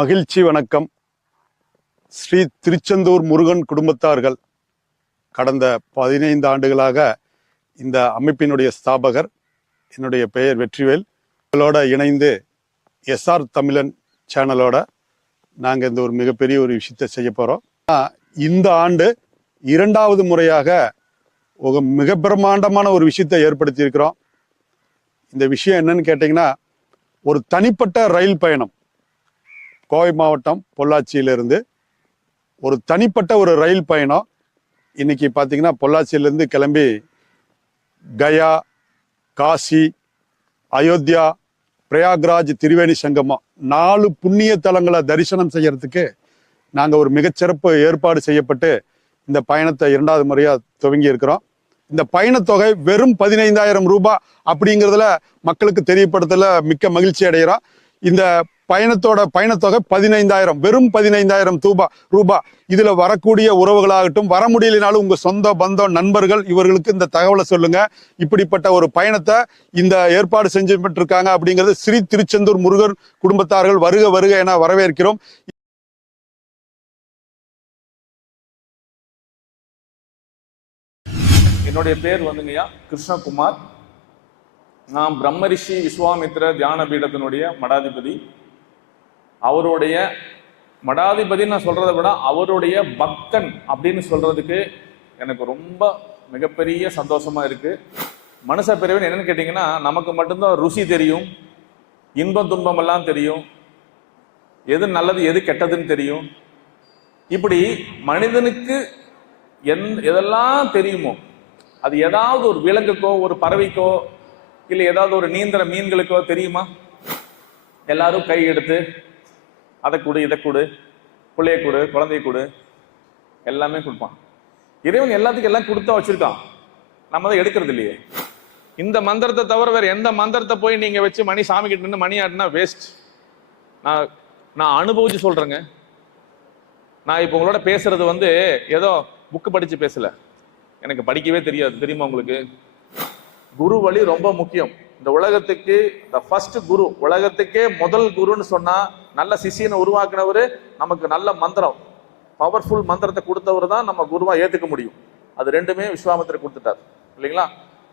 மகிழ்ச்சி வணக்கம். ஸ்ரீ திருச்செந்தூர் முருகன் குடும்பத்தார்கள் கடந்த 15 ஆண்டுகளாக இந்த அமைப்பினுடைய ஸ்தாபகர். என்னுடைய பெயர் வெற்றிவேல். இதோட இணைந்து எஸ்ஆர் தமிழன் சேனலோட நாங்கள் இந்த ஒரு மிகப்பெரிய ஒரு விஷயத்தை செய்ய போகிறோம். இந்த ஆண்டு 2வது முறையாக ஒரு மிக பிரம்மாண்டமான ஒரு விஷயத்தை ஏற்படுத்தி இருக்கிறோம். இந்த விஷயம் என்னன்னு கேட்டிங்கன்னா, ஒரு தனிப்பட்ட ரயில் பயணம். கோவை மாவட்டம் பொள்ளாச்சியிலிருந்து ஒரு தனிப்பட்ட ஒரு ரயில் பயணம். இன்னைக்கு பார்த்தீங்கன்னா பொள்ளாச்சியிலேருந்து கிளம்பி கயா, காசி, அயோத்தியா, பிரயாக்ராஜ், திரிவேணி சங்கமம் 4 புண்ணிய தலங்களை தரிசனம் செய்யறதுக்கு நாங்கள் ஒரு மிகச்சிறப்பு ஏற்பாடு செய்யப்பட்டு இந்த பயணத்தை 2வது முறையாக துவங்கி இருக்கிறோம். இந்த பயணத்தொகை வெறும் 15,000 ரூபாய் அப்படிங்கிறதுல மக்களுக்கு தெரியப்படுத்தல மிக்க மகிழ்ச்சி அடைகிறோம். இந்த பயணத்தொகை 15,000, வெறும் 15,000 ரூபாய். இதுல வரக்கூடிய உறவுகளாகட்டும், வர முடியலனாலும் உங்க சொந்த பந்தம், நண்பர்கள், இவர்களுக்கு இந்த தகவலை சொல்லுங்க. இப்படிப்பட்ட ஒரு பயணத்தை இந்த ஏற்பாடு செஞ்சுட்டு இருக்காங்க அப்படிங்கிறது ஸ்ரீ திருச்செந்தூர் முருகன் குடும்பத்தார்கள் வருக வருக என வரவேற்கிறோம். என்னுடைய பேர் வந்துங்கய்யா கிருஷ்ணகுமார். நான் பிரம்மரிஷி விஸ்வாமித்ர தியான பீடத்தினுடைய மடாதிபதி. அவருடைய மடாதிபதின்னு நான் சொல்றதை விட அவருடைய பக்தன் அப்படின்னு சொல்றதுக்கு எனக்கு ரொம்ப மிகப்பெரிய சந்தோஷமா இருக்கு. மனுஷ பிறவின்னு என்னன்னு கேட்டீங்கன்னா, நமக்கு மட்டும்தான் ருசி தெரியும், இன்பம் துன்பம் எல்லாம் தெரியும், எது நல்லது எது கெட்டதுன்னு தெரியும். இப்படி மனிதனுக்கு எதெல்லாம் தெரியுமோ அது ஏதாவது ஒரு விலங்குக்கோ ஒரு பறவைக்கோ இல்லை ஏதாவது ஒரு நீந்திர மீன்களுக்கோ தெரியுமா? எல்லாரும் கை எடுத்து அதை கொடு, இதை கொடு, பிள்ளைய கொடு, குழந்தைய கொடு, எல்லாமே கொடுப்பான். இறைவன் எல்லாத்துக்கும் எல்லாம் கொடுத்தா வச்சிருக்கான், நம்ம தான் எடுக்கிறது இல்லையே. இந்த மந்திரத்தை தவிர வேற எந்த மந்திரத்தை போய் நீங்க வச்சு மணி சாமி கிட்ட நின்று மணி ஆட்டினா வேஸ்ட். நான் அனுபவிச்சு சொல்றேங்க. நான் இப்போ உங்களோட பேசுறது ஏதோ புக்கு படிச்சு பேசல, எனக்கு படிக்கவே தெரியாது. தெரியுமா உங்களுக்கு? குரு வழி ரொம்ப முக்கியம். இந்த உலகத்துக்கு ஃபர்ஸ்ட் குரு, உலகத்துக்கே முதல் குருன்னு சொன்னா நல்ல சிஷியனை உருவாக்குனவர், நமக்கு நல்ல மந்திரம், பவர்ஃபுல் மந்திரத்தை கொடுத்தவர் தான் நம்ம குருவா ஏத்துக்க முடியும். அது ரெண்டுமே விஸ்வாமித்திரர் கொடுத்துட்டார் இல்லைங்களா?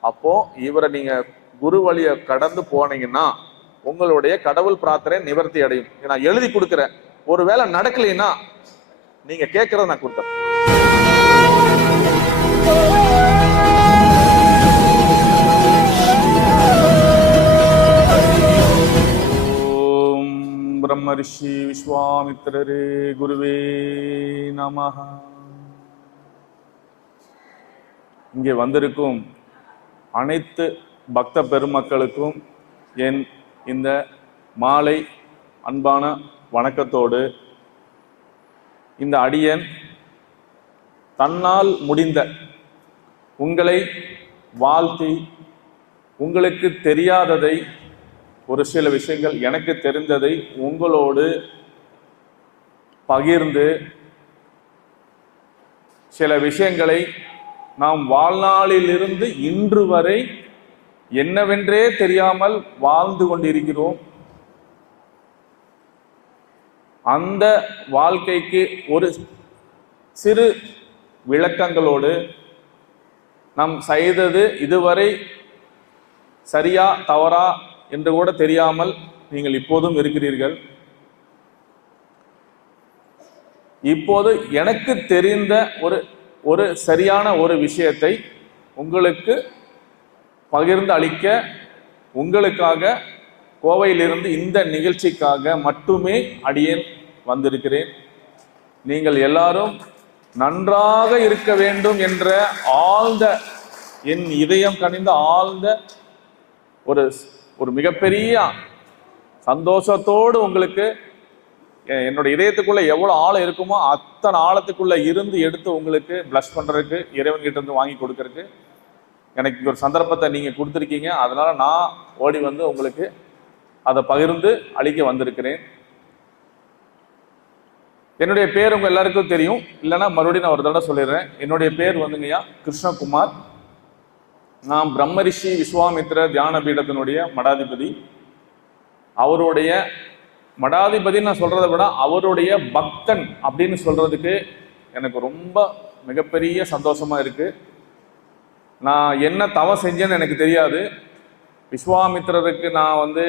அப்போ இவரை நீங்க குரு வழியை கடந்து போனீங்கன்னா உங்களுடைய கடவுள் பிரார்த்தனை நிவர்த்தி அடையும். நான் எழுதி கொடுக்குறேன், ஒருவேளை நடக்கலைன்னா நீங்க கேட்கறத நான் கொடுத்தேன். பிரம்மரிஷி விஸ்வாமித்திரரே குருவே நமஹ. இங்கே வந்திருக்கும் அனைத்து பக்த பெருமக்களுக்கும் என் இந்த மாலை அன்பான வணக்கத்தோடு, இந்த அடியன் தன்னால் முடிந்த உங்களை வாழ்த்தி, உங்களுக்கு தெரியாததை, ஒரு சில விஷயங்கள் எனக்கு தெரிந்ததை உங்களோடு பகிர்ந்து, சில விஷயங்களை நாம் வாழ்நாளிலிருந்து இன்று வரை என்னவென்றே தெரியாமல் வாழ்ந்து கொண்டிருக்கிறோம். அந்த வாழ்க்கைக்கு ஒரு சிறு விளக்கங்களோடு நாம் செய்தது இதுவரை சரியா தவறா என்று கூட தெரியாமல் நீங்கள் இப்போதும் இருக்கிறீர்கள். இப்போது எனக்கு தெரிந்த ஒரு சரியான ஒரு விஷயத்தை உங்களுக்கு பகிர்ந்து அளிக்க, உங்களுக்காக கோவையிலிருந்து இந்த நிகழ்ச்சிக்காக மட்டுமே அடியேன் வந்திருக்கிறேன். நீங்கள் எல்லாரும் நன்றாக இருக்க வேண்டும் என்ற ஆழ்ந்த, என் இதயம் கனிந்த ஆழ்ந்த ஒரு மிகப்பெரிய சந்தோஷத்தோடு உங்களுக்கு என்னோட இதயத்துக்குள்ள எவ்வளவு ஆழம் இருக்குமோ அத்தனை ஆழத்துக்குள்ள இருந்து எடுத்து உங்களுக்கு பிளஸ் பண்றதுக்கு, இறைவன் கிட்ட இருந்து வாங்கி கொடுக்கறதுக்கு எனக்கு ஒரு சந்தர்ப்பத்தை நீங்க கொடுத்துருக்கீங்க. அதனால நான் ஓடி வந்து உங்களுக்கு அதை பகிர்ந்து அளிக்க வந்திருக்கிறேன். என்னுடைய பேர் உங்க எல்லாருக்கும் தெரியும், இல்லைன்னா மறுபடியும் நான் ஒரு தடவை சொல்லிடுறேன். என்னுடைய பேர் வந்துங்கய்யா கிருஷ்ணகுமார். நான் பிரம்மரிஷி விஸ்வாமித்ர தியான பீடத்தினுடைய மடாதிபதி. அவருடைய மடாதிபதின்னு நான் சொல்றதை விட அவருடைய பக்தன் அப்படின்னு சொல்றதுக்கு எனக்கு ரொம்ப மிகப்பெரிய சந்தோஷமா இருக்கு. நான் என்ன தவம் செஞ்சேன்னு எனக்கு தெரியாது. விஸ்வாமித்திரருக்கு நான் வந்து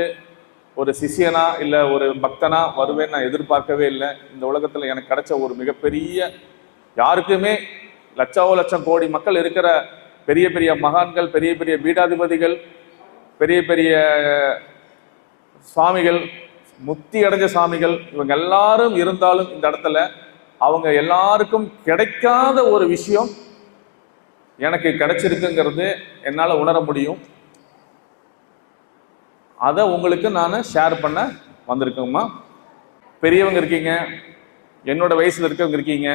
ஒரு சிஷியனா இல்லை ஒரு பக்தனா வருவேன்னு நான் எதிர்பார்க்கவே இல்லை. இந்த உலகத்தில் எனக்கு கிடைச்ச ஒரு மிகப்பெரிய, யாருக்குமே லட்சம் கோடி மக்கள் இருக்கிற பெரிய பெரிய மகான்கள், பெரிய பெரிய பீடாதிபதிகள், பெரிய பெரிய சுவாமிகள், முக்தி அடைஞ்ச சாமிகள், இவங்க எல்லாரும் இருந்தாலும் இந்த இடத்துல அவங்க எல்லாருக்கும் கிடைக்காத ஒரு விஷயம் எனக்கு கிடைச்சிருக்குங்கிறது என்னால் உணர முடியும். அதை உங்களுக்கு நான் ஷேர் பண்ண வந்திருக்கேங்கம்மா. பெரியவங்க இருக்கீங்க, என்னோட வயசுல இருக்கவங்க இருக்கீங்க,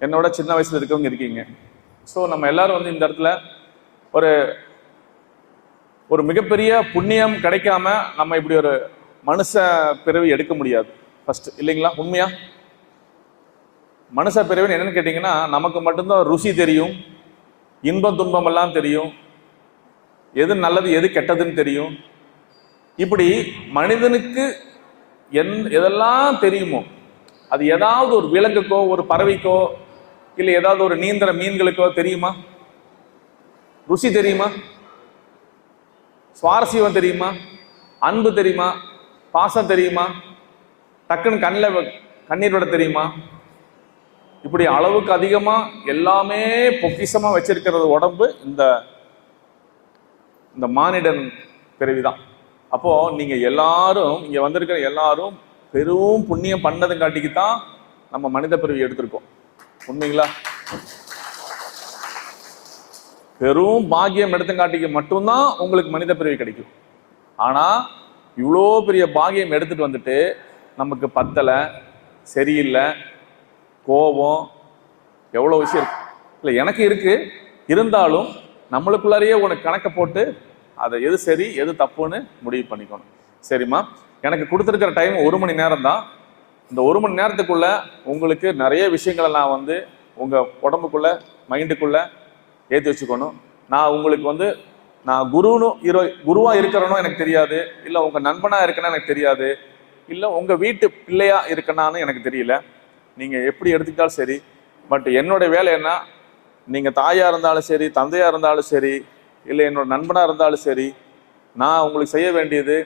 என்னோட சின்ன வயசுல இருக்கவங்க இருக்கீங்க. ஸோ நம்ம எல்லாரும் வந்து இந்த இடத்துல ஒரு ஒரு மிகப்பெரிய புண்ணியம் கிடைக்காம நம்ம இப்படி ஒரு மனுஷ பிறவி எடுக்க முடியாது ஃபர்ஸ்ட், இல்லைங்களா? உண்மையா மனுஷ பிறவி என்னன்னு கேட்டீங்கன்னா, நமக்கு மட்டும்தான் ருசி தெரியும், இன்பம் துன்பம் எல்லாம் தெரியும், எது நல்லது எது கெட்டதுன்னு தெரியும். இப்படி மனிதனுக்கு எதெல்லாம் தெரியுமோ அது ஏதாவது ஒரு விலங்குக்கோ ஒரு பறவைக்கோ இல்லை ஏதாவது ஒரு நீந்திர மீன்களுக்கோ தெரியுமா? ருசி தெரியுமா? சுவாரஸ்யம் தெரியுமா? அன்பு தெரியுமா? பாசம் தெரியுமா? டக்குன்னு கண்ணீர் விட தெரியுமா? இப்படி அளவுக்கு அதிகமா எல்லாமே பொக்கிஷமா வச்சிருக்கிறது உடம்பு இந்த மானிடன் பிறவிதான். அப்போ நீங்க எல்லாரும் இங்க வந்திருக்கிற எல்லாரும் பெரும் புண்ணியம் பண்ணதும் காட்டிக்குத்தான் நம்ம மனித பிறவி எடுத்திருக்கோம். உண்மைங்களா? பெரும் பாக்கியம் எடுத்துங்காட்டிக்கு மட்டும்தான் உங்களுக்கு மனித பிறவி கிடைக்கும். ஆனா இவ்வளோ பெரிய பாக்கியம் எடுத்துட்டு வந்துட்டு நமக்கு பத்தலை, சரியில்லை, கோபம், எவ்வளோ விஷயம் இருக்கு. இல்லை எனக்கு இருக்கு, இருந்தாலும் நம்மளுக்குள்ளாரையே உனக்கு கணக்கை போட்டு அதை எது சரி எது தப்புன்னு முடிவு பண்ணிக்கணும். சரிம்மா, எனக்கு கொடுத்துருக்கிற டைம் 1 மணி நேரம் தான். இந்த 1 மணி நேரத்துக்குள்ள உங்களுக்கு நிறைய விஷயங்களை நான் வந்து உங்க உடம்புக்குள்ள மைண்டுக்குள்ள ஏற்றி வச்சுக்கணும். நான் உங்களுக்கு வந்து நான் குருவா இருக்கிறனோ எனக்கு தெரியாது, இல்லை உங்க நண்பனா இருக்கேன்னு எனக்கு தெரியாது, இல்லை உங்க வீட்டு பிள்ளையா இருக்கனான்னு எனக்கு தெரியல. நீங்க எப்படி எடுத்துக்கிட்டாலும் சரி, பட் என்னோட வேலை என்ன, நீங்க தாயா இருந்தாலும் சரி, தந்தையா இருந்தாலும் சரி, இல்லை என்னோட நண்பனா இருந்தாலும் சரி, நான் உங்களுக்கு செய்ய வேண்டியது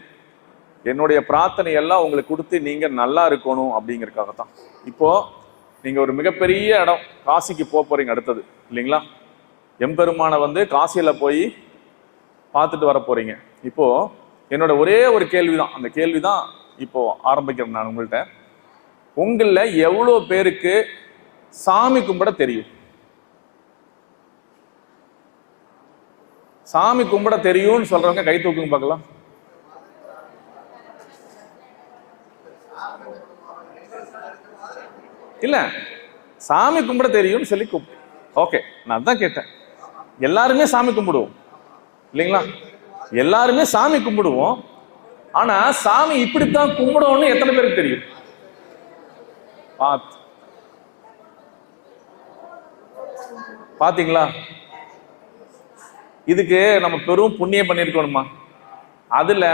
என்னுடைய பிரார்த்தனை எல்லாம் உங்களுக்கு கொடுத்து நீங்க நல்லா இருக்கணும் அப்படிங்கிறதுக்காகத்தான். இப்போ நீங்க ஒரு மிகப்பெரிய இடம் காசிக்கு போறீங்க அடுத்தது, இல்லைங்களா? எம்பெருமானை வந்து காசியில போய் பார்த்துட்டு வர போறீங்க. இப்போ என்னோட ஒரே ஒரு கேள்விதான், அந்த கேள்விதான் இப்போ ஆரம்பிக்கிறேன் நான் உங்கள்கிட்ட. உங்கள எவ்வளோ பேருக்கு சாமி கும்பிட தெரியும்? சாமி கும்பிட தெரியும்னு சொல்றவங்க கை தூக்குங்க பார்க்கலாம். இல்ல, சாமி கும்பிட தெரியும்னு சொல்லி கூப்பிட்டு, ஓகே, நான் தான் கேட்டேன். எல்லாருமே சாமி கும்பிடுவோம் இல்லைங்களா? எல்லாருமே சாமி கும்பிடுவோம். ஆனா சாமி இப்படித்தான் கும்பிடுவோம்னு எத்தனை பேருக்கு தெரியும்? பாத்தீங்களா? இதுக்கு நம்ம பெரும் புண்ணியம் பண்ணிருக்கணுமா? அதுல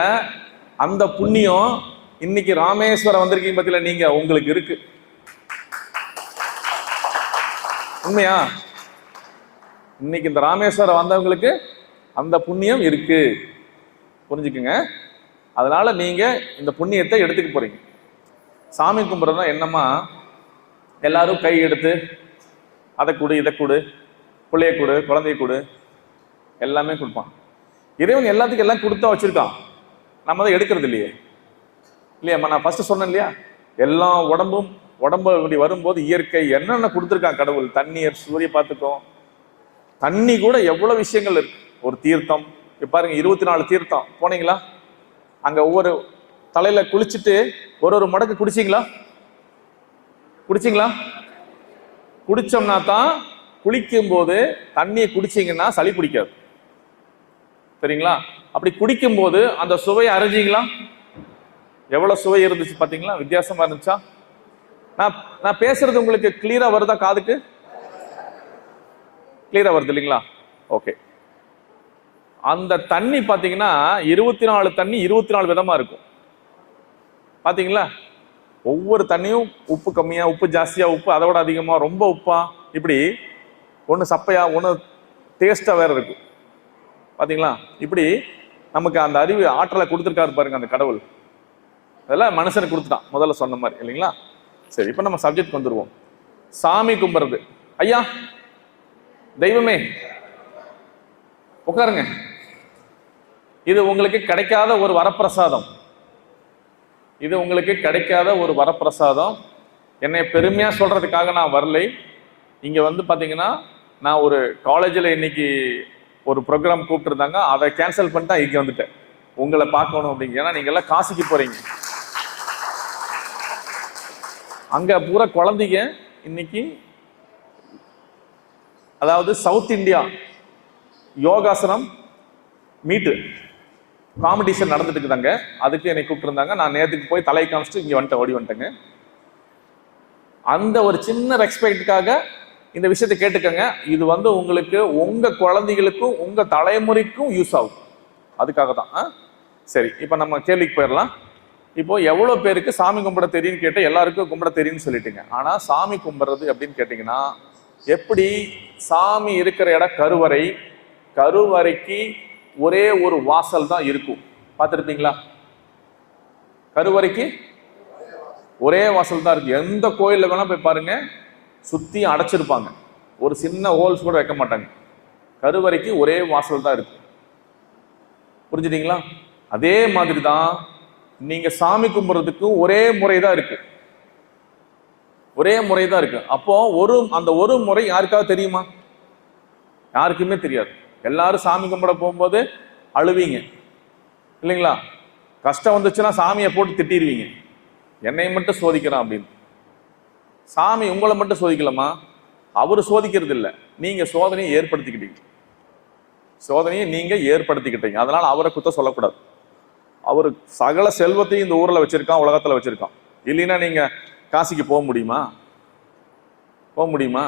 அந்த புண்ணியம் இன்னைக்கு ராமேஸ்வரம் வந்திருக்கீங்க பத்தில நீங்க, உங்களுக்கு இருக்கு. உண்மையா? இன்னைக்கு இந்த ராமேஸ்வரம் வந்தவங்களுக்கு அந்த புண்ணியம் இருக்கு, புரிஞ்சுக்குங்க. அதனால நீங்க இந்த புண்ணியத்தை எடுத்துக்க போறீங்க. சாமி கும்பிட்றதுனா என்னமா, எல்லாரும் கை எடுத்து அதை கொடு இதை கொடு, பிள்ளைய கொடு குழந்தைய கொடு, எல்லாமே கொடுப்பான். இறைவன் எல்லாத்துக்கும் எல்லாம் கொடுத்தா வச்சிருக்கான், நம்ம தான் எடுக்கிறது இல்லையே. இல்லையாம்மா? நான் ஃபர்ஸ்ட் சொன்னேன் இல்லையா, எல்லா உடம்பு இப்படி வரும்போது இயற்கை என்னென்ன கொடுத்துருக்கான் கடவுள். தண்ணீர், சூரிய பார்த்துக்கோம், தண்ணி கூட எவ்வளவு விஷயங்கள் இருக்கு. ஒரு தீர்த்தம் பாருங்க, 24 தீர்த்தம் போனீங்களா? அங்க ஒவ்வொரு தலையில குளிச்சுட்டு ஒரு மடக்கு குடிச்சிங்களா? குடிச்சோம்னா தான், குளிக்கும் போது தண்ணியை குடிச்சிங்கன்னா சளி பிடிக்காது, சரிங்களா? அப்படி குடிக்கும் போது அந்த சுவையை அறிஞ்சிங்களா? எவ்வளவு சுவை இருந்துச்சு பாத்தீங்களா? வித்தியாசமா இருந்துச்சா? நான் பேசுறது உங்களுக்கு கிளியரா வருதா? காதுக்கு கிளியரா வருது இல்லைங்களா? ஓகே. அந்த தண்ணி பாத்தீங்கன்னா 24 தண்ணி 24 விதமா இருக்கும். பாத்தீங்களா? ஒவ்வொரு தண்ணியும் உப்பு கம்மியா, உப்பு ஜாஸ்தியா, உப்பு அதை விட அதிகமா, ரொம்ப உப்பா, இப்படி ஒண்ணு சப்பையா, ஒண்ணு டேஸ்டா வேற இருக்கு. பாத்தீங்களா? இப்படி நமக்கு அந்த அறிவு ஆற்றலை கொடுத்துருக்காரு பாருங்க அந்த கடவுள். அதெல்லாம் மனுஷனுக்கு கொடுத்துட்டான் முதல்ல சொன்ன மாதிரி, இல்லைங்களா? சரி, இப்ப நம்ம சப்ஜெக்ட் வந்துருவோம். சாமி கும்பிடுறது. ஐயா, தெய்வமே, உட்காருங்க. இது உங்களுக்கு கிடைக்காத ஒரு வரப்பிரசாதம். இது உங்களுக்கு கிடைக்காத ஒரு வரப்பிரசாதம். என்னை பெருமையா சொல்றதுக்காக நான் வரலை. இங்க வந்து பாத்தீங்கன்னா, நான் ஒரு காலேஜில் இன்னைக்கு ஒரு ப்ரோக்ராம் கூப்பிட்டுருந்தாங்க, அதை கேன்சல் பண்ணிட்டு இங்க வந்துட்டேன் உங்களை பார்க்கணும் அப்படிங்க. ஏன்னா நீங்க எல்லாம் காசிக்கு போறீங்க. அங்க பூரா குழந்தைங்க இன்னைக்கு, அதாவது சவுத் இந்தியா யோகாசனம் மீட்டு காம்படிஷன் நடந்துட்டு இருக்குதாங்க. அதுக்கு என்னை கூப்பிட்டு இருந்தாங்க. நான் நேரத்துக்கு போய் தலை காமிச்சிட்டு இங்க வந்துட்டேன், ஓடி வந்துட்டேங்க. அந்த ஒரு சின்ன ரெஸ்பெக்டுக்காக இந்த விஷயத்தை கேட்டுக்கங்க. இது வந்து உங்களுக்கு உங்க குழந்தைகளுக்கும் உங்க தலைமுறைக்கும் யூஸ் ஆகும். அதுக்காக தான். சரி, இப்ப நம்ம கேள்விக்கு போயிடலாம். இப்போ எவ்வளவு பேருக்கு சாமி கும்பிட தெரியும்னு கேட்ட, எல்லாருக்கும் கும்பிட தெரியும்னு சொல்லிட்டீங்க. ஆனா சாமி கும்பிடுறது அப்படின்னு கேட்டீங்கன்னா, எப்படி சாமி இருக்கிற இடம் கருவறை, கருவறைக்கு ஒரே ஒரு வாசல் தான் இருக்கும். பார்த்துருப்பீங்களா? கருவறைக்கு ஒரே வாசல் தான் இருக்கு. எந்த கோயில்ல வேணா போய் பாருங்க, சுத்தி அடைச்சிருப்பாங்க, ஒரு சின்ன ஹோல்ஸ் கூட வைக்க மாட்டாங்க. கருவறைக்கு ஒரே வாசல் தான் இருக்கு. புரிஞ்சுட்டீங்களா? அதே மாதிரி தான் நீங்க சாமி கும்பிடுறதுக்கு ஒரே முறைதான் இருக்கு. ஒரே முறைதான் இருக்கு. அப்போ அந்த ஒரு முறை யாருக்காவது தெரியுமா? யாருக்குமே தெரியாது. எல்லாரும் சாமி கும்பிட போகும்போது அழுவீங்க, இல்லைங்களா? கஷ்டம் வந்துச்சுன்னா சாமியை போட்டு திட்டிடுவீங்க, என்னை மட்டும் சோதிக்கிறான் அப்படின்னு. சாமி உங்களை மட்டும் சோதிக்கலாமா? அவரு சோதிக்கிறது இல்லை, நீங்க சோதனையை ஏற்படுத்திக்கிட்டீங்க. சோதனையை நீங்க ஏற்படுத்திக்கிட்டீங்க. அதனால அவரை குத்த சொல்லக்கூடாது. அவரு சகல செல்வத்தையும் இந்த ஊர்ல வச்சிருக்கான், உலகத்துல வச்சிருக்கான். இல்லைன்னா நீங்க காசிக்கு போக முடியுமா? போக முடியுமா?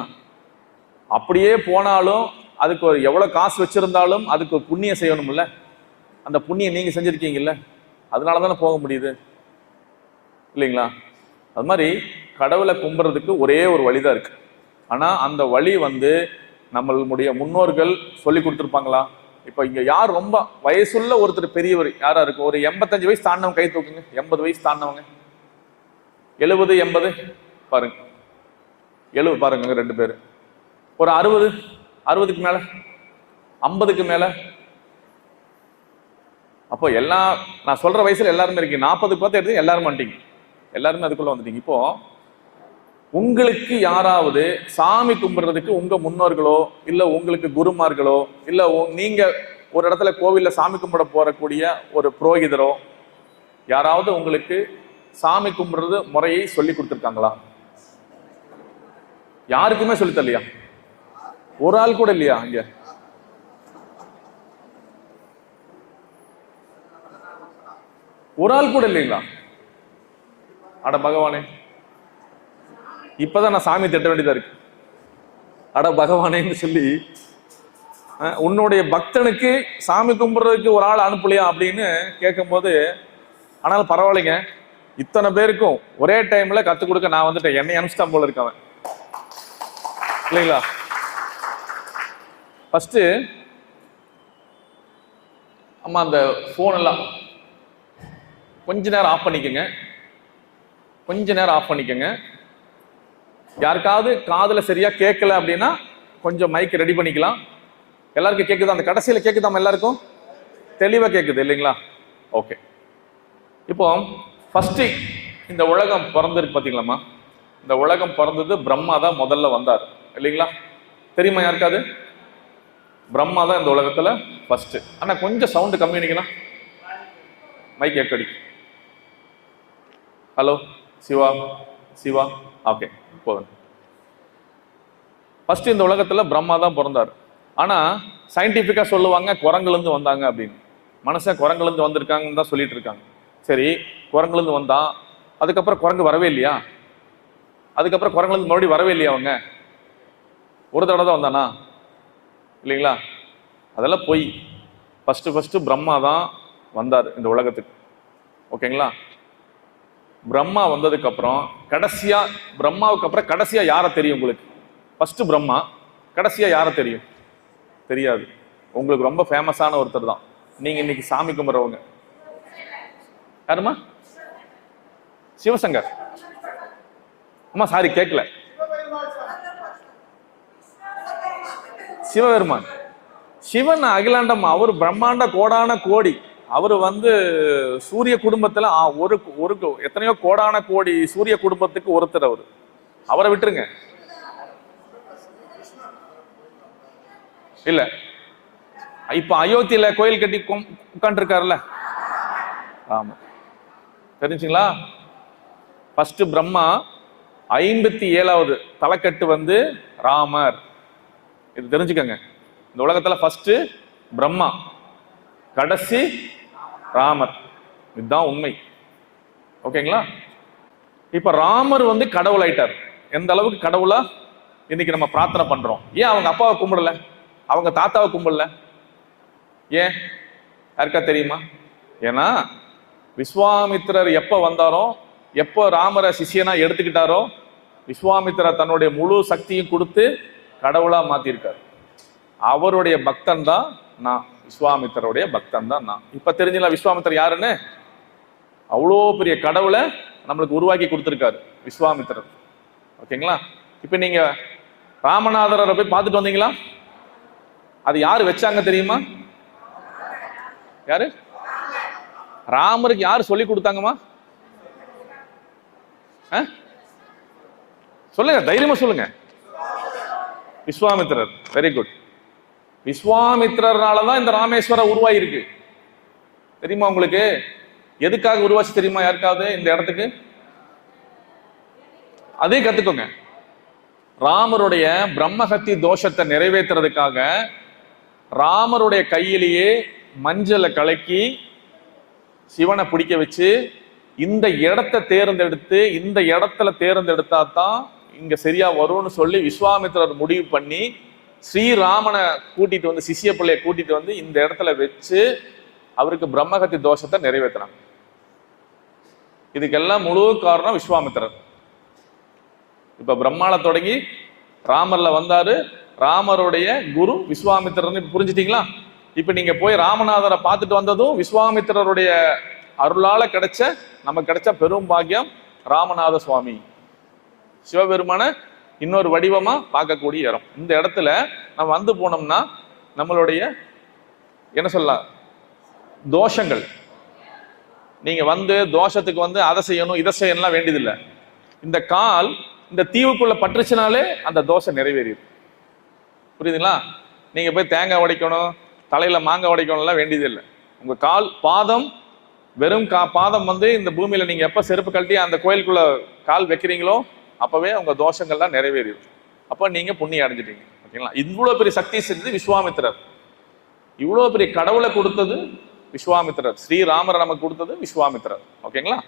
அப்படியே போனாலும் அதுக்கு ஒரு எவ்வளவு காசு வச்சிருந்தாலும் அதுக்கு ஒரு புண்ணியம் செய்யணும்ல. அந்த புண்ணியம் நீங்க செஞ்சிருக்கீங்கல்ல, அதனாலதானே போக முடியுது, இல்லைங்களா? அது மாதிரி கடவுளை கும்பிடுறதுக்கு ஒரே ஒரு வழிதான் இருக்கு. ஆனா அந்த வழி வந்து நம்மளுடைய முன்னோர்கள் சொல்லி கொடுத்துருப்பாங்களா? இப்ப இங்க யார் ரொம்ப வயசுள்ள ஒருத்தர் பெரியவர் யாரா இருக்கு? ஒரு 85 வயசு தாண்டவங்க கை தூக்குங்க. 80 வயசு தாண்டவங்க, 70 80 பாருங்க, 70 பாருங்க, 2 பேரு. ஒரு 60 60க்கு மேல, 50க்கு மேல. அப்போ எல்லாம் நான் சொல்ற வயசுல எல்லாருமே இருக்கீங்க. 40க்கு பார்த்து எடுத்து எல்லாரும் வந்துட்டீங்க, எல்லாருமே அதுக்குள்ள வந்துட்டீங்க. இப்போ உங்களுக்கு யாராவது சாமி கும்பிடுறதுக்கு உங்க முன்னோர்களோ இல்ல உங்களுக்கு குருமார்களோ இல்ல நீங்க ஒரு இடத்துல கோவில்ல சாமி கும்பிட போறக்கூடிய ஒரு புரோகிதரோ யாராவது உங்களுக்கு சாமி கும்பிடுறது முறையை சொல்லி கொடுத்துருக்காங்களா? யாருக்குமே சொல்லி தரலையா? ஒரு ஆள் கூட இல்லையா? இங்க ஒரு ஆள் கூட இல்லைங்களா? அட பகவானே, இப்பதான் நான் சாமி திட்ட வேண்டியதா இருக்கு. அட பகவானேன்னு சொல்லி, உன்னுடைய பக்தனுக்கு சாமி கும்பிடுறதுக்கு ஒரு ஆள் அனுப்பலையா அப்படின்னு கேட்கும் போது, ஆனாலும் பரவாயில்லைங்க, இத்தனை பேருக்கும் ஒரே டைம்ல கத்துக் கொடுக்க நான் வந்துட்டேன், என்னை அனுப்பிச்சிட்டான் போல இருக்கவன், இல்லைங்களா? ஃபர்ஸ்ட் அம்மா அந்த போன் எல்லாம் கொஞ்ச நேரம் ஆஃப் பண்ணிக்கோங்க, கொஞ்ச நேரம் ஆஃப் பண்ணிக்கோங்க. யாருக்காவது காதுல சரியா கேட்கல அப்படின்னா கொஞ்சம் மைக் ரெடி பண்ணிக்கலாம். எல்லாருக்கும் கேட்குதா? அந்த கடைசியில கேட்குதாம? எல்லாருக்கும் தெளிவா கேட்குது, இல்லைங்களா? ஓகே. இப்போ ஃபர்ஸ்ட் இந்த உலகம் பிறந்திருக்கு பாத்தீங்களாமா? இந்த உலகம் பிறந்தது பிரம்மா தான் முதல்ல வந்தார், இல்லைங்களா? தெரியுமா யாருக்காது? பிரம்மா தான் இந்த உலகத்துல ஃபர்ஸ்ட். ஆனா கொஞ்சம் சவுண்ட் கம்மி பண்ணிக்கலாம், மைக் ஏக்கடி. ஹலோ சிவா, சிவா, ஓகே போதும். ஃபர்ஸ்ட் இந்த உலகத்துல பிரம்மா தான் பிறந்தார். ஆனா சயின்டிபிக்கா சொல்லுவாங்க குரங்குல இருந்து வந்தாங்க அப்படின்னு. மனுஷன் குரங்குல இருந்து வந்திருக்காங்கன்னு தான் சொல்லிட்டு இருக்காங்க. சரி, குரங்குல இருந்து வந்தான், அதுக்கப்புறம் குரங்கு வரவே இல்லையா? அதுக்கப்புறம் குரங்குல இருந்து மறுபடியும் வரவே இல்லையா? அவங்க ஒரு தடவை தான் வந்தானா? இல்லைங்களா? அதெல்லாம் போய் ஃபர்ஸ்ட் பிரம்மா தான் வந்தார் இந்த உலகத்துக்கு. ஓகேங்களா? பிரம்மா வந்ததுக்கு அப்புறம் கடைசியா, பிரம்மாவுக்கு அப்புறம் கடைசியா யாரை தெரியும் உங்களுக்கு? ஃபர்ஸ்ட் பிரம்மா, கடைசியா யாரை தெரியும்? தெரியாது. உங்களுக்கு ரொம்ப ஃபேமஸான ஒருத்தர் தான் நீங்க இன்னைக்கு சாமி கும்பிட்றவங்க. யாருமா? சிவசங்கர். அம்மா சாரி கேட்கல. சிவபெருமான். சிவன் அகிலாண்டம், அவர் பிரம்மாண்ட கோடான கோடி. அவர் சூரிய குடும்பத்துல ஒரு ஒரு எத்தனையோ கோடான கோடி சூரிய குடும்பத்துக்கு ஒருத்தர். அவரை விட்டுருங்க. இல்ல, இப்ப அயோத்தியில கோயில் கட்டி உட்கார்ந்து இருக்காருல்ல, ஆமா, தெரிஞ்சுங்களா? ஃபர்ஸ்ட் பிரம்மா, 57வது தலைக்கட்டு ராமர். இது தெரிஞ்சுக்கங்க. இந்த உலகத்துல ஃபர்ஸ்ட் பிரம்மா, கடைசி ராமர். இதுதான் உண்மை. ஓகேங்களா? இப்ப ராமர் கடவுள் ஆயிட்டார். எந்த அளவுக்கு கடவுளா இன்னைக்கு நம்ம பிரார்த்தனை பண்றோம். ஏன் அவங்க அப்பாவை கும்பிடல, அவங்க தாத்தாவை கும்பிடல? ஏன் யாருக்கா தெரியுமா? ஏன்னா விஸ்வாமித்திரர் எப்ப வந்தாரோ, எப்போ ராமரை சிஷியனா எடுத்துக்கிட்டாரோ, விஸ்வாமித்திரர் தன்னுடைய முழு சக்தியும் கொடுத்து கடவுளா மாத்திருக்காரு. அவருடைய பக்தன் தான் நான், விஸ்வாமித்திரருடைய பக்தன் தான் நான். இப்ப தெரிஞ்சல விஸ்வாமித்திரர் யாருன்னு? அவ்வளோ பெரிய கடவுளை நம்மளுக்கு உருவாக்கி கொடுத்திருக்காரு விஸ்வாமித்திரர். ஓகேங்களா? இப்ப நீங்க ராமநாதரை போய் பார்த்துட்டு வந்தீங்களா? அது யாரு வச்சாங்க தெரியுமா? யாரு? ராமருக்கு யாரு சொல்லி கொடுத்தாங்கம்மா? சொல்லுங்க, தைரியமா சொல்லுங்க. விஸ்வாமித்திரர். Very good. விஸ்வாமித்திரர்னாலதான் இந்த ராமேஸ்வரம் உருவாயிருக்கு. தெரியுமா உங்களுக்கு? எதுக்காக உருவாச்சு தெரியுமா யாருக்காவது இந்த இடத்துக்கு? அதே கத்துக்கோங்க. ராமருடைய பிரம்மஹத்தி தோஷத்தை நிறைவேற்றுறதுக்காக ராமருடைய கையிலேயே மஞ்சளை கலக்கி சிவனை பிடிக்க வச்சு இந்த இடத்தை தேர்ந்தெடுத்து, இந்த இடத்துல தேர்ந்தெடுத்தா தான் இங்க சரியா வரும்னு சொல்லி விஸ்வாமித்திரர் முடிவு பண்ணி ஸ்ரீராமனை கூட்டிட்டு சிஷ்ய பிள்ளைய கூட்டிட்டு இந்த இடத்துல வச்சு அவருக்கு பிரம்மஹத்தி தோஷத்தை நிறைவேற்றினாங்க. இதுக்கெல்லாம் முழு காரணம் விஸ்வாமித்திரர். இப்ப பிரம்மால தொடங்கி ராமர்ல வந்தாரு. ராமருடைய குரு விஸ்வாமித்திரர்னு புரிஞ்சுட்டீங்களா? இப்ப நீங்க போய் ராமநாதரை பார்த்துட்டு வந்ததும் விஸ்வாமித்திரருடைய அருளால நமக்கு கிடைச்ச பெரும் பாக்கியம் ராமநாத சுவாமி. சிவபெருமான இன்னொரு வடிவமா பார்க்கக்கூடிய இடம். இந்த இடத்துல நம்ம போனோம்னா நம்மளுடைய என்ன சொல்லலாம், தோஷங்கள், நீங்க தோஷத்துக்கு அதை செய்யணும் இதை செய்யணும்லாம் வேண்டியதில்லை. இந்த கால் இந்த தீவுக்குள்ள பற்றுச்சுனாலே அந்த தோஷம் நிறைவேறிடும். புரியுதுங்களா? நீங்க போய் தேங்காய் உடைக்கணும், தலையில மாங்காய் உடைக்கணும்லாம் வேண்டியதில்லை. உங்க கால் பாதம், வெறும் பாதம் இந்த பூமியில நீங்க எப்ப செருப்பு கழட்டி அந்த கோயிலுக்குள்ள கால் வைக்கிறீங்களோ அப்பவே உங்க தோஷங்கள்லாம் நிறைவேறிடும். அப்ப நீங்க புண்ணியம் அடைஞ்சிட்டீங்க. ஓகேங்களா? இவ்வளவு பெரிய சக்தி செஞ்சது விஸ்வாமித்திரர். இவ்வளவு பெரிய கடவுளை கொடுத்தது விஸ்வாமித்திரர். ஸ்ரீராமரை நமக்கு கொடுத்தது விஸ்வாமித்திரர். ஓகேங்களா?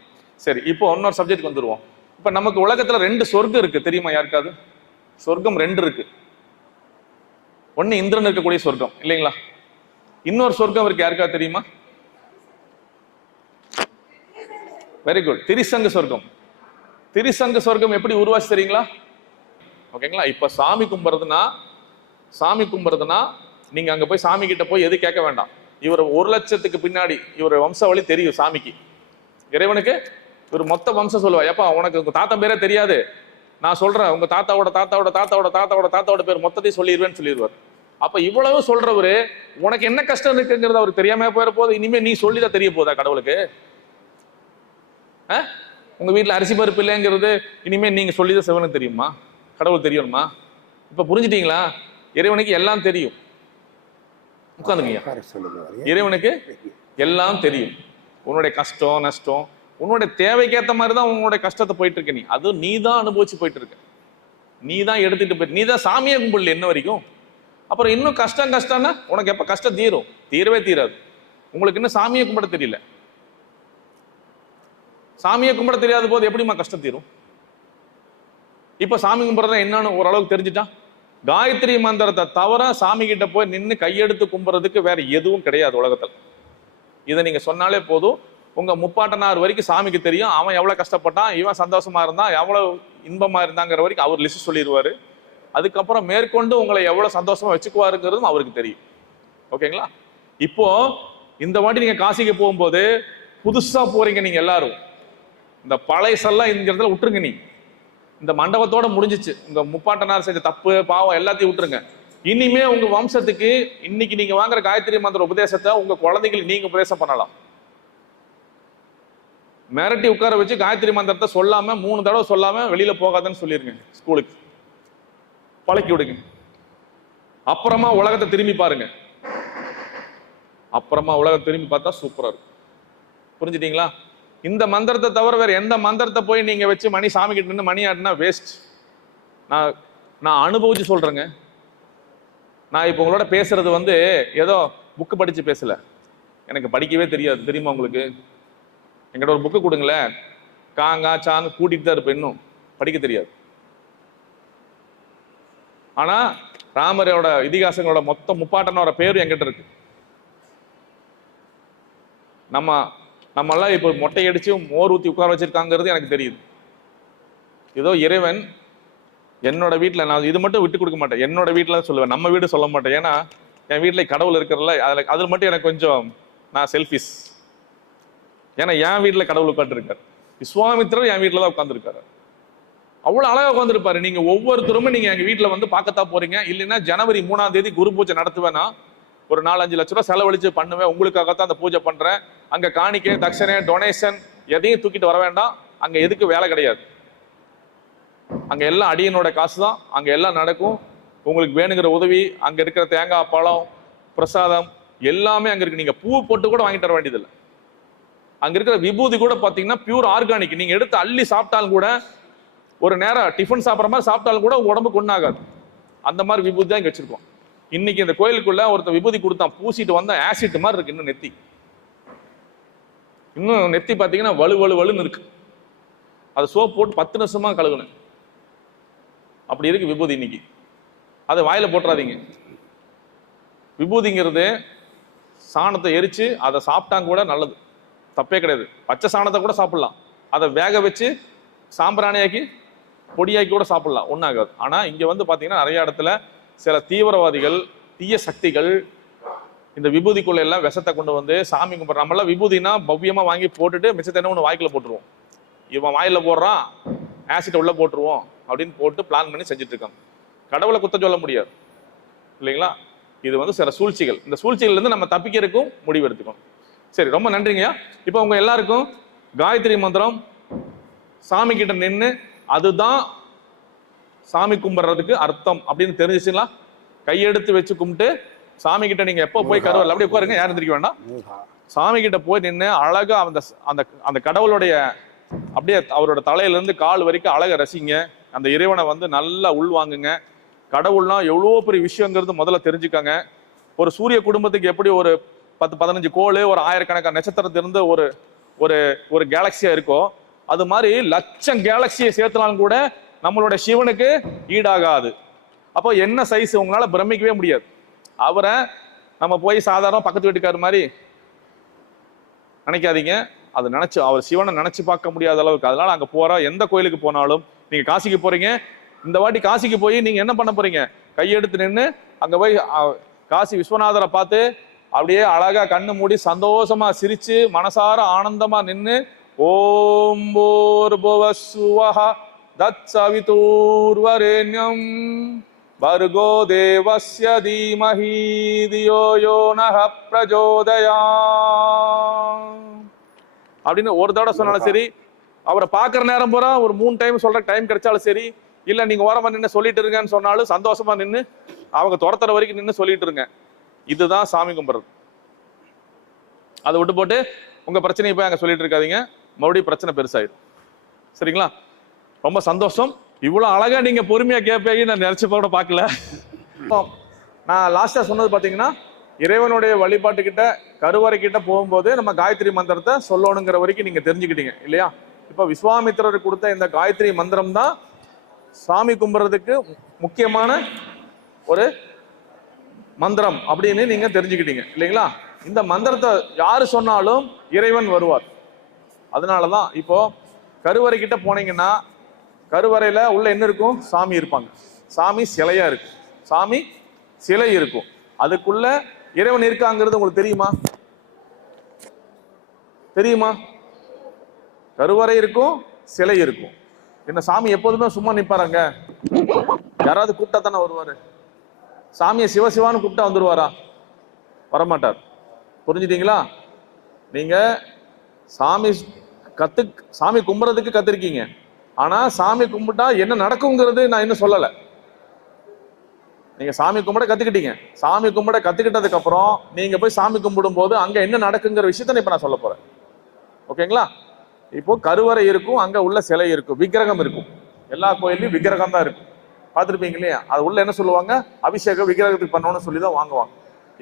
சரி, இப்போ இன்னொரு சப்ஜெக்ட் வந்துருவோம். இப்ப நமக்கு உலகத்துல 2 சொர்க்கம் இருக்கு. தெரியுமா யாருக்காவது? சொர்க்கம் 2 இருக்கு. ஒண்ணு இந்திரன் இருக்கக்கூடிய சொர்க்கம் இல்லைங்களா? இன்னொரு சொர்க்கம் இருக்கு. யாருக்காவது தெரியுமா? Very good. திரிசங்கு சொர்க்கம். திரிசங்கு சொர்க்கம் எப்படி உருவாச்சு தெரியுங்களா? ஓகேங்களா? இப்ப சாமி கும்பிடுறதுனா நீங்க அங்க போய் சாமி கிட்ட போய் எது கேட்க வேண்டாம். இவர் 1 லட்சத்துக்கு பின்னாடி இவர் வம்சாவளி தெரியும் சாமிக்கு. இறைவனுக்கு இவர் மொத்த வம்சம் சொல்லுவா. எப்பா உனக்கு உங்க தாத்தா பேரே தெரியாது, நான் சொல்றேன் உங்க தாத்தாவோட தாத்தாவோட தாத்தாவோட தாத்தாவோட தாத்தாவோட பேர் மொத்தத்தையும் சொல்லிடுவேன்னு சொல்லிடுவார். அப்ப இவ்வளவு சொல்றவரு உனக்கு என்ன கஷ்டம் இருக்குங்கிறது அவருக்கு தெரியாம போயிட போது. இனிமே நீ சொல்லிதான் தெரிய போதா கடவுளுக்கு? உங்க வீட்டுல அரிசி பருப்பு இல்லைங்கிறது இனிமே நீங்க சொல்லிதான் சிவனுக்கு தெரியுமா? கடவுள் தெரியணுமா? இப்ப புரிஞ்சுட்டீங்களா? இறைவனுக்கு எல்லாம் தெரியும். உட்காந்துங்க. இறைவனுக்கு எல்லாம் தெரியும். உன்னுடைய கஷ்டம் நஷ்டம் உன்னுடைய தேவைக்கேற்ற மாதிரி தான் உன்னுடைய கஷ்டத்தை போயிட்டு இருக்க. நீ தான் அனுபவிச்சு போயிட்டு இருக்க. நீ தான் எடுத்துட்டு போயிட்டு, நீ தான் சாமியே கும்பிடல என்ன வரைக்கும். அப்புறம் இன்னும் கஷ்டம்னா உனக்கு எப்ப கஷ்டம் தீரும்? தீரவே தீராது. உங்களுக்கு இன்னும் சாமியை கும்பிட தெரியல. சாமியை கும்பிட தெரியாத போது எப்படிமா கஷ்டம் தீரும்? இப்ப சாமி கும்பிடுறதா என்னன்னு ஓரளவுக்கு தெரிஞ்சுட்டான். காயத்ரி மந்திரத்தை தவிர சாமி கிட்ட போய் நின்று கையெடுத்து கும்பிடுறதுக்கு வேற எதுவும் கிடையாது உலகத்தில். இதை நீங்க சொன்னாலே போதும், உங்க முப்பாட்டனார் வரைக்கும் சாமிக்கு தெரியும். அவன் எவ்வளவு கஷ்டப்பட்டான், இவன் சந்தோஷமா இருந்தான், எவ்வளவு இன்பமா இருந்தாங்கிற வரைக்கும் அவர் லிஸ்ட் சொல்லிடுவாரு. அதுக்கப்புறம் மேற்கொண்டு உங்களை எவ்வளவு சந்தோஷமா வச்சுக்குவாருங்கிறதும் அவருக்கு தெரியும். ஓகேங்களா? இப்போ இந்த வாட்டி நீங்க காசிக்கு போகும்போது புதுசா போறீங்க நீங்க எல்லாரும். இந்த பழையசெல்லாம் இந்த இடத்துல விட்டுருங்க. நீ இந்த மண்டபத்தோட முடிஞ்சிச்சு. உங்க முப்பாட்டனார் செஞ்ச தப்பு பாவம் எல்லாத்தையும் விட்டுருங்க. இனிமே உங்க வம்சத்துக்கு இன்னைக்கு நீங்க வாங்குற காயத்ரி மந்திர உபதேசத்தை உங்க குழந்தைகளுக்கு நீங்க உபதேசம் பண்ணலாம். மிரட்டி உட்கார வச்சு காயத்ரி மந்திரத்தை சொல்லாம 3 தடவை சொல்லாம வெளியில போகாதுன்னு சொல்லிருங்க. ஸ்கூலுக்கு பழக்கி விடுங்க. அப்புறமா உலகத்தை திரும்பி பாருங்க. அப்புறமா உலகத்தை திரும்பி பார்த்தா சூப்பரா இருக்கும். புரிஞ்சுட்டீங்களா? இந்த மந்திரத்தை தவிர வேற எந்த மந்திரத்தை போய் நீங்க வச்சு மணி சாமி கிட்ட நின்று மணி ஆட்டினா வேஸ்ட். நான் அனுபவிச்சு சொல்றேங்க. நான் இப்போ உங்களோட பேசுறது ஏதோ புக்கு படிச்சு பேசல. எனக்கு படிக்கவே தெரியாது, தெரியுமா உங்களுக்கு? என்கிட்ட ஒரு புக்கு கொடுங்களேன், காங்கா சான்னு கூட்டிட்டு தான் இருப்பேன், இன்னும் படிக்க தெரியாது. ஆனா ராமரோட இதிகாசங்களோட மொத்த முப்பாட்டனோட பேரும் என்கிட்ட இருக்கு. நம்மெல்லாம் இப்போ மொட்டையடிச்சு மோர் ஊத்தி உட்கார வச்சிருக்காங்கிறது எனக்கு தெரியுது. ஏதோ இறைவன் என்னோட வீட்டுல, நான் இது மட்டும் விட்டு கொடுக்க மாட்டேன். என்னோட வீட்டுல சொல்லுவேன், நம்ம வீடு சொல்ல மாட்டேன். ஏன்னா என் வீட்டுல கடவுள் இருக்கிறதுல அதுல மட்டும் எனக்கு கொஞ்சம் நான் செல்ஃபிஷ். ஏன்னா என் வீட்டுல கடவுள் உட்காந்துருக்காரு. விஸ்வாமித்திரர் என் வீட்டுல தான் உட்காந்துருக்காரு. அவ்வளவு அழகா உட்காந்துருப்பாரு. நீங்க ஒவ்வொருத்தருமே நீங்க எங்க வீட்டுல பார்க்கத்தான் போறீங்க. இல்லைன்னா ஜனவரி 3ஆம் தேதி குரு பூஜை நடத்துவேன்னா ஒரு 4-5 லட்ச ரூபாய் செலவழிச்சு பண்ணுவேன். உங்களுக்காகத்தான் அந்த பூஜை பண்றேன். அங்க காணிக்கை, தட்சணை, டொனேஷன் எதையும் தூக்கிட்டு வர வேண்டாம். அங்க எதுக்கு வேலை கிடையாது. அங்க எல்லாம் அடியனோட காசு தான். அங்க எல்லாம் நடக்கும். உங்களுக்கு வேணுங்கிற உதவி, அங்க இருக்கிற தேங்காய், பழம், பிரசாதம் எல்லாமே அங்க இருக்கு. நீங்க பூ போட்டு கூட வாங்கிட்டு வர வேண்டியதில்லை. அங்க இருக்கிற விபூதி கூட பாத்தீங்கன்னா பியூர் ஆர்கானிக். நீங்க எடுத்து அள்ளி சாப்பிட்டாலும் கூட, ஒரு நேரம் டிஃபன் சாப்பிட்ற மாதிரி சாப்பிட்டாலும் கூட உடம்புக்கு ஒன்றாகாது. அந்த மாதிரி விபூதி தான் இங்க வச்சிருக்கோம். இன்னைக்கு இந்த கோயிலுக்குள்ள ஒருத்தர் விபூதி கொடுத்தான், பூசிட்டு வந்தா ஆசிட் மாதிரி இருக்கு. இன்னும் நெத்தி பாத்தீங்கன்னா வலுன்னு இருக்கு. அது சோப் போட்டு 10 நிமிஷமா கழுகுனேன். அப்படி இருக்கு விபூதி இன்னைக்கு. அதை வாயில போட்டுறாதீங்க. விபூதிங்கிறது சாணத்தை எரிச்சு அதை சாப்பிட்டாங்க கூட நல்லது, தப்பே கிடையாது. பச்சை சாணத்தை கூட சாப்பிடலாம். அதை வேக வச்சு சாம்பிராணியாக்கி பொடியாக்கி கூட சாப்பிடலாம், ஒன்றாகாது. ஆனா இங்க பாத்தீங்கன்னா நிறைய இடத்துல சில தீவிரவாதிகள், தீய சக்திகள் இந்த விபூதிக்குள்ள எல்லாம் விஷத்தை கொண்டு சாமி கும்பிட்ற. நம்மளாம் விபூதினா பவ்யமா வாங்கி போட்டுட்டு மிச்சத்தை என்ன ஒன்று வாய்க்குள்ள போட்டுருவோம். இவன் வாயில போடுறான், ஆசிட்டை உள்ள போட்டுருவோம் அப்படின்னு போட்டு பிளான் பண்ணி செஞ்சுட்டு இருக்காங்க. கடவுளை குத்தம் சொல்ல முடியாது இல்லைங்களா? இது சில சூழ்ச்சிகள். இந்த சூழ்ச்சிகள் இருந்து நம்ம தப்பிக்கிறதுக்கும் முடிவு எடுத்துக்கணும். சரி, ரொம்ப நன்றிங்கய்யா. இப்போ உங்க எல்லாருக்கும் காயத்ரி மந்திரம் சாமி கிட்ட நின்று அதுதான் சாமி கும்பிட்றதுக்கு அர்த்தம் அப்படின்னு தெரிஞ்சிச்சுங்களா? கையெடுத்து வச்சு கும்பிட்டு சாமி கிட்ட நீங்க எப்போ போய் கருவல் அப்படியே உட்காருங்க, யாரும் எந்திரிக்க வேண்டாம். சாமி கிட்ட போய் நின்று அழகா அந்த கடவுளுடைய அப்படியே அவரோட தலையில இருந்து கால் வரைக்கும் அழகா ரசிங்க. அந்த இறைவனை நல்லா உள்வாங்குங்க. கடவுள்னா எவ்வளோ பெரிய விஷயங்கிறது முதல்ல தெரிஞ்சுக்காங்க. ஒரு சூரிய குடும்பத்துக்கு எப்படி ஒரு 10-15 கோள், ஒரு ஆயிரக்கணக்கான நட்சத்திரத்திலிருந்து ஒரு ஒரு ஒரு கேலக்சியா இருக்கோ, அது மாதிரி லட்சம் கேலக்சியை சேர்த்தனாலும் கூட நம்மளோட சிவனுக்கு ஈடாகாது. அப்போ என்ன சைஸ் உங்களால பிரமிக்கவே முடியாது. அவரை நம்ம போய் சாதாரண பக்கத்து வீட்டுக்கார மாதிரி நினைக்காதீங்க. அது நினைச்சு அவர் சிவனை நினைச்சு பார்க்க முடியாத அளவுக்கு. அதனால அங்க போற எந்த கோயிலுக்கு போனாலும், நீங்க காசிக்கு போறீங்க, இந்த வாட்டி காசிக்கு போய் நீங்க என்ன பண்ண போறீங்க? கையெடுத்து நின்று அங்க போய் காசி விஸ்வநாதரை பார்த்து அப்படியே அழகா கண்ணு மூடி சந்தோஷமா சிரிச்சு மனசார ஆனந்தமா நின்று ஓம் பூர்புவஸ்ஸுவஹ தத்சவிதுர்வரேண்யம் பர்கோ தேவஸ்ய தீமஹி தியோ யோ நஹ பிரச்சோதயாத் அப்படின்னு ஒரு தடவை சொன்னாலும் சரி, அவரை பார்க்குற நேரம் பூரா ஒரு 3 டைம் சொல்ற டைம் கிடைச்சாலும் சரி, இல்லை நீங்க ஓரமா நின்று சொல்லிட்டு இருங்கன்னு சொன்னாலும் சந்தோஷமா நின்று அவங்க துரத்துற வரைக்கும் நின்று சொல்லிட்டு இருங்க. இதுதான் சாமி கும்பிட்றது. அதை விட்டு போட்டு உங்க பிரச்சனையை போய் அங்க சொல்லிட்டு இருக்காதீங்க, மறுபடியும் பிரச்சனை பெருசாயிடும். சரிங்களா? ரொம்ப சந்தோஷம். இவ்வளவு அழகா நீங்க பொறுமையா கேட்பீங்க நான் நினைச்ச கூட பார்க்கல. நான் லாஸ்டா சொன்னது பாத்தீங்கன்னா, இறைவனுடைய வழிபாட்டு கிட்ட கருவறை கிட்ட போகும்போது நம்ம காயத்ரி மந்திரத்தை சொல்லணுங்கிற வரைக்கும் நீங்க தெரிஞ்சுக்கிட்டீங்க இல்லையா? இப்ப விஸ்வாமித்திரர் கொடுத்த இந்த காயத்ரி மந்திரம் தான் சாமி கும்பிட்றதுக்கு முக்கியமான ஒரு மந்திரம் அப்படின்னு நீங்க தெரிஞ்சுக்கிட்டீங்க இல்லைங்களா? இந்த மந்திரத்தை யாரு சொன்னாலும் இறைவன் வருவார். அதனாலதான் இப்போ கருவறை கிட்ட போனீங்கன்னா கருவறையில உள்ள என்ன இருக்கும்? சாமி இருப்பாங்க. சாமி சிலையா இருக்கு. சாமி சிலை இருக்கும். அதுக்குள்ள இறைவன் இருக்காங்கிறது உங்களுக்கு தெரியுமா? தெரியுமா? கருவறை இருக்கும், சிலை இருக்கும். என்ன சாமி எப்போதுமே சும்மா நிப்பாருங்க? யாராவது கூப்பிட்டா தானே வருவாரு. சாமியை சிவசிவான்னு கூப்பிட்டா வந்துருவாரா? வரமாட்டார். புரிஞ்சுட்டீங்களா? நீங்க சாமி சாமி கும்பிட்றதுக்கு கத்திருக்கீங்க. ஆனா சாமி கும்பிட்டா என்ன நடக்குங்கிறது நான் இன்னும் சொல்லல. நீங்க சாமி கும்பிட கத்துக்கிட்டீங்க. சாமி கும்பிட கத்துக்கிட்டதுக்கு அப்புறம் நீங்க போய் சாமி கும்பிடும் போது அங்க என்ன நடக்குங்கிற விஷயத்த இப்ப நான் சொல்ல போறேன். ஓகேங்களா? இப்போ கருவறை இருக்கும், அங்க உள்ள சிலை இருக்கும், விக்கிரகம் இருக்கும். எல்லா கோயிலையும் விக்கிரகம் தான் இருக்கும். பார்த்துருப்பீங்க இல்லையா? அது உள்ள என்ன சொல்லுவாங்க? அபிஷேகம் விக்கிரகத்துக்கு பண்ணணும்னு சொல்லி தான் வாங்குவாங்க.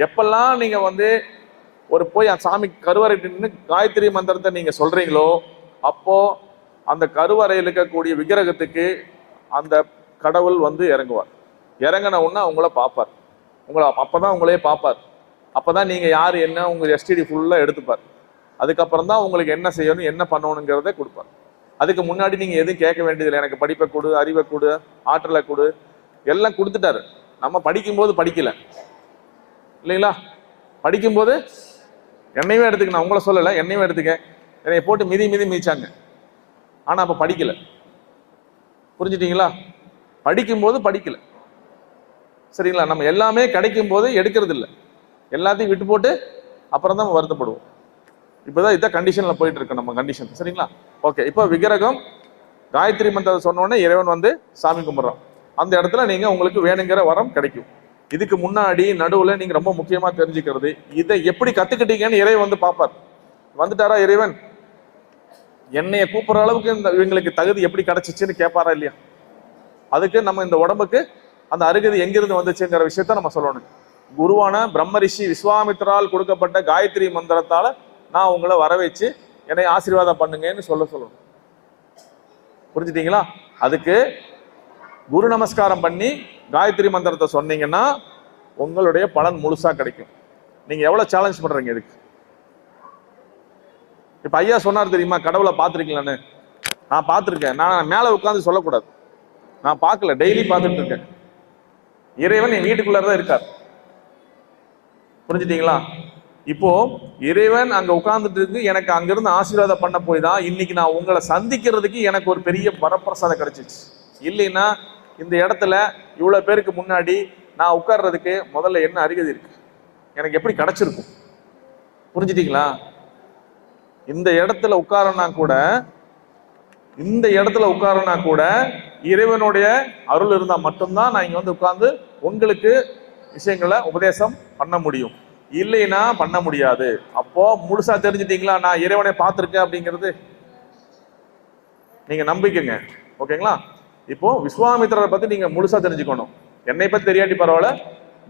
எப்பெல்லாம் நீங்க ஒரு போய் சாமி கருவறை நின்று காயத்ரி மந்திரத்தை நீங்க சொல்றீங்களோ அப்போ அந்த கருவறையில் இருக்கக்கூடிய விக்கிரகத்துக்கு அந்த கடவுள் இறங்குவார். இறங்கின உடனே உங்களை பார்ப்பார். அப்பதான் உங்களையே பார்ப்பார். அப்பதான் நீங்க யாரு என்ன உங்க எஸ்டிடி ஃபுல்லா எடுத்துப்பார். அதுக்கப்புறம் தான் உங்களுக்கு என்ன செய்யணும், என்ன பண்ணணுங்கிறத கொடுப்பார். அதுக்கு முன்னாடி நீங்க எதுவும் கேட்க வேண்டியதில்லை. எனக்கு படிப்பை கொடு, அறிவை கொடு, ஆற்றலை கொடு, எல்லாம் கொடுத்துட்டாரு. நம்ம படிக்கும்போது படிக்கல இல்லைங்களா? படிக்கும்போது என்னையுமே எடுத்துக்க, நான் உங்களை சொல்லலை, என்னையுமே எடுத்துக்க, என்னை போட்டு மிதி மிதிச்சாங்க. ஆனா அப்ப படிக்கல. புரிஞ்சுட்டீங்களா? படிக்கும்போது படிக்கல. சரிங்களா? நம்ம எல்லாமே கிடைக்கும் போது எடுக்கிறது இல்லை. எல்லாத்தையும் விட்டு போட்டு அப்புறம் தான் வருத்தப்படுவோம். இப்பதான் இதான் கண்டிஷன்ல போயிட்டு இருக்கு நம்ம கண்டிஷன். சரிங்களா? ஓகே. இப்போ விக்கிரகம் காயத்ரி மந்திரத்தை சொன்ன உடனே இறைவன் சாமி கும்பிட்றான். அந்த இடத்துல நீங்க உங்களுக்கு வேணுங்கிற வரம் கிடைக்கும். இதுக்கு முன்னாடி நடுவுல நீங்க ரொம்ப முக்கியமா தெரிஞ்சுக்கிறது, இதை எப்படி கத்துக்கிட்டீங்கன்னு இறைவன் பார்ப்பார். வந்துட்டாரா இறைவன்? என்னைய கூப்பிடுற அளவுக்கு இவங்களுக்கு தகுதி எப்படி கிடைச்சிச்சுன்னு கேட்பாரா இல்லையா? அதுக்கு நம்ம இந்த உடம்புக்கு அந்த அருகதி எங்கிருந்து வந்துச்சுங்கிற விஷயத்த நம்ம சொல்லணும். குருவான பிரம்மரிஷி விஸ்வாமித்ரால் கொடுக்கப்பட்ட காயத்ரி மந்திரத்தால நான் உங்களை வர வச்சு என்னை ஆசீர்வாதம் பண்ணுங்கன்னு சொல்லணும். புரிஞ்சுட்டீங்களா? அதுக்கு குரு நமஸ்காரம் பண்ணி காயத்ரி மந்திரத்தை சொன்னீங்கன்னா உங்களுடைய பலன் முழுசா கிடைக்கும். நீங்க எவ்வளவு சேலஞ்ச் பண்றீங்க இதுக்கு? இப்ப ஐயா சொன்னார் தெரியுமா, கடவுளை பார்த்திருக்கீங்களான்னு. நான் பார்த்திருக்கேன். நான் மேல உட்கார்ந்து சொல்லக்கூடாது. நான் பார்க்கல, டெய்லி பார்த்துட்டு இருக்கேன். இறைவன் என் வீட்டுக்குள்ளதான் இருக்கார். புரிஞ்சுட்டீங்களா? இப்போ இறைவன் அங்க உட்கார்ந்துட்டு இருக்கு. எனக்கு அங்கிருந்து ஆசீர்வாதம் பண்ண போய் தான் இன்னைக்கு நான் உங்களை சந்திக்கிறதுக்கு எனக்கு ஒரு பெரிய வரப்பிரசாதம் கிடைச்சிச்சு. இல்லைன்னா இந்த இடத்துல இவ்வளவு பேருக்கு முன்னாடி நான் உட்கார்றதுக்கு முதல்ல என்ன அருகதை இருக்கு, எனக்கு எப்படி கிடைச்சிருக்கும்? புரிஞ்சுட்டீங்களா? இந்த இடத்துல உட்காரனா கூட இறைவனுடைய அருள் இருந்தா மட்டும்தான் நான் இங்க உட்கார்ந்து உங்களுக்கு விஷயங்களை உபதேசம் பண்ண முடியும். இல்லைன்னா பண்ண முடியாது. அப்போ முழுசா தெரிஞ்சுட்டீங்களா நான் இறைவனை பார்த்திருக்கேன் அப்படிங்கிறது? நீங்க நம்பிக்கங்க. ஓகேங்களா? இப்போ விஸ்வாமித்திரரை பத்தி நீங்க முழுசா தெரிஞ்சுக்கணும். என்னை பத்தி தெரியாட்டி பரவாயில்ல,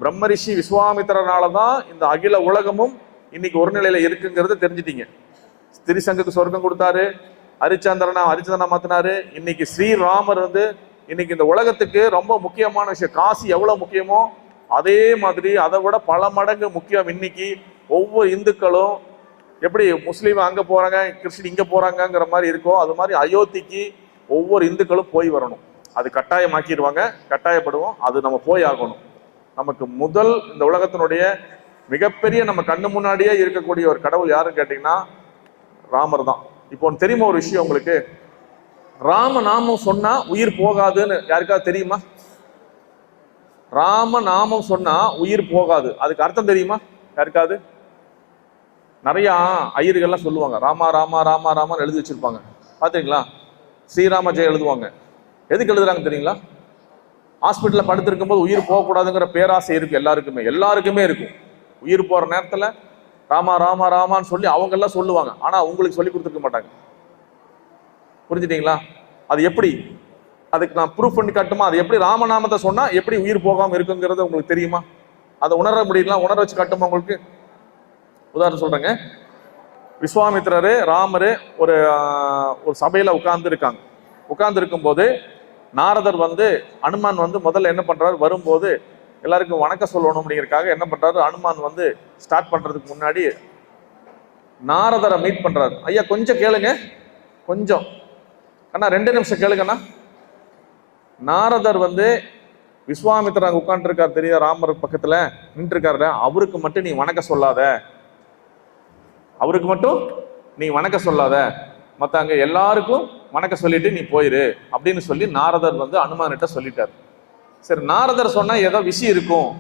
பிரம்மரிஷி விஸ்வாமித்திரனாலதான் இந்த அகில உலகமும் இன்னைக்கு ஒரு நிலையில இருக்குங்கிறது தெரிஞ்சுட்டீங்க. திரிசங்குக்கு சொர்க்கம் கொடுத்தாரு, ஹரிச்சந்திரனா மாத்தினாரு. இன்னைக்கு ஸ்ரீராமர் இன்னைக்கு இந்த உலகத்துக்கு ரொம்ப முக்கியமான விஷயம். காசி எவ்வளவு முக்கியமோ அதே மாதிரி அதை விட பல மடங்கு முக்கியம். இன்னைக்கு ஒவ்வொரு இந்துக்களும் எப்படி முஸ்லீம் அங்க போறாங்க, கிறிஸ்டின் இங்க போறாங்கிற மாதிரி இருக்கோ, அது மாதிரி அயோத்திக்கு ஒவ்வொரு இந்துக்களும் போய் வரணும். அது கட்டாயமாக்கிடுவாங்க, கட்டாயப்படுவோம். அது நம்ம போய் ஆகணும். நமக்கு முதல் இந்த உலகத்தினுடைய மிகப்பெரிய நம்ம கண்ணு முன்னாடியே இருக்கக்கூடிய ஒரு கடவுள் யாருன்னு கேட்டீங்கன்னா ராமர் தான். இப்போ தெரியுமா ஒரு விஷயம் உங்களுக்கு? ராம நாமம் சொன்னா உயிர் போகாதுன்னு யாருக்காவது தெரியுமா? ராம நாமம் சொன்னா உயிர் போகாது, அதுக்கு அர்த்தம் தெரியுமா யாருக்காவது? நிறைய ஐயர்கள்லாம் சொல்லுவாங்க, ராமா ராமா ராமா ராமான்னு எழுதி வச்சிருப்பாங்க. பாத்தீங்களா? ஸ்ரீராம ஜெயம் எழுதுவாங்க. எதுக்கு எழுதுறாங்க தெரியுங்களா? ஹாஸ்பிட்டல்ல படுத்திருக்கும் போது உயிர் போகக்கூடாதுங்கிற பேராசை இருக்கு எல்லாருக்குமே இருக்கும். உயிர் போற நேரத்துல ராமா ராமா ராமான்னு சொல்லி அவங்க எல்லாம் சொல்லுவாங்க. ஆனா உங்களுக்கு சொல்லி கொடுத்துருக்க மாட்டாங்க. புரிஞ்சுட்டீங்களா? அது எப்படி? அதுக்கு நான் ப்ரூஃப் பண்ணி காட்டுமா? அது எப்படி ராமநாமத்தை சொன்னா எப்படி உயிர் போகாம இருக்குங்கிறது உங்களுக்கு தெரியுமா? அதை உணர முடியலாம், உணர வச்சு காட்டுமா உங்களுக்கு? உதாரணம் சொல்றேங்க. விஸ்வாமித்திரரு ராமரு ஒரு சபையில உட்கார்ந்து இருக்கும் போது நாரதர் அனுமான் முதல்ல என்ன பண்றாரு, வரும்போது எல்லாருக்கும் வணக்கம் சொல்லணும் அப்படிங்கிறதுக்காக என்ன பண்றாரு, அனுமான் ஸ்டார்ட் பண்றதுக்கு முன்னாடி நாரதரை மீட் பண்றாரு. ஐயா கொஞ்சம் கேளுங்க, கொஞ்சம் அண்ணா 2 நிமிஷம் கேளுங்கண்ணா. நாரதர் விஸ்வாமித்திரர் அங்க உட்கார்ந்து இருக்காரு தெரியுதா, ராமர் பக்கத்துல நின்று இருக்காரு. அவருக்கு மட்டும் நீ வணக்க சொல்லாத, அவருக்கு மட்டும் நீ வணக்க சொல்லாத, மத்தாங்க எல்லாருக்கும் வணக்க சொல்லிட்டு நீ போயிரு அப்படின்னு சொல்லி நாரதர் அனுமான்கிட்ட சொல்லிட்டார். சரி, நாரதர் சொன்னா ஏதோ விஷயம் இருக்கும்,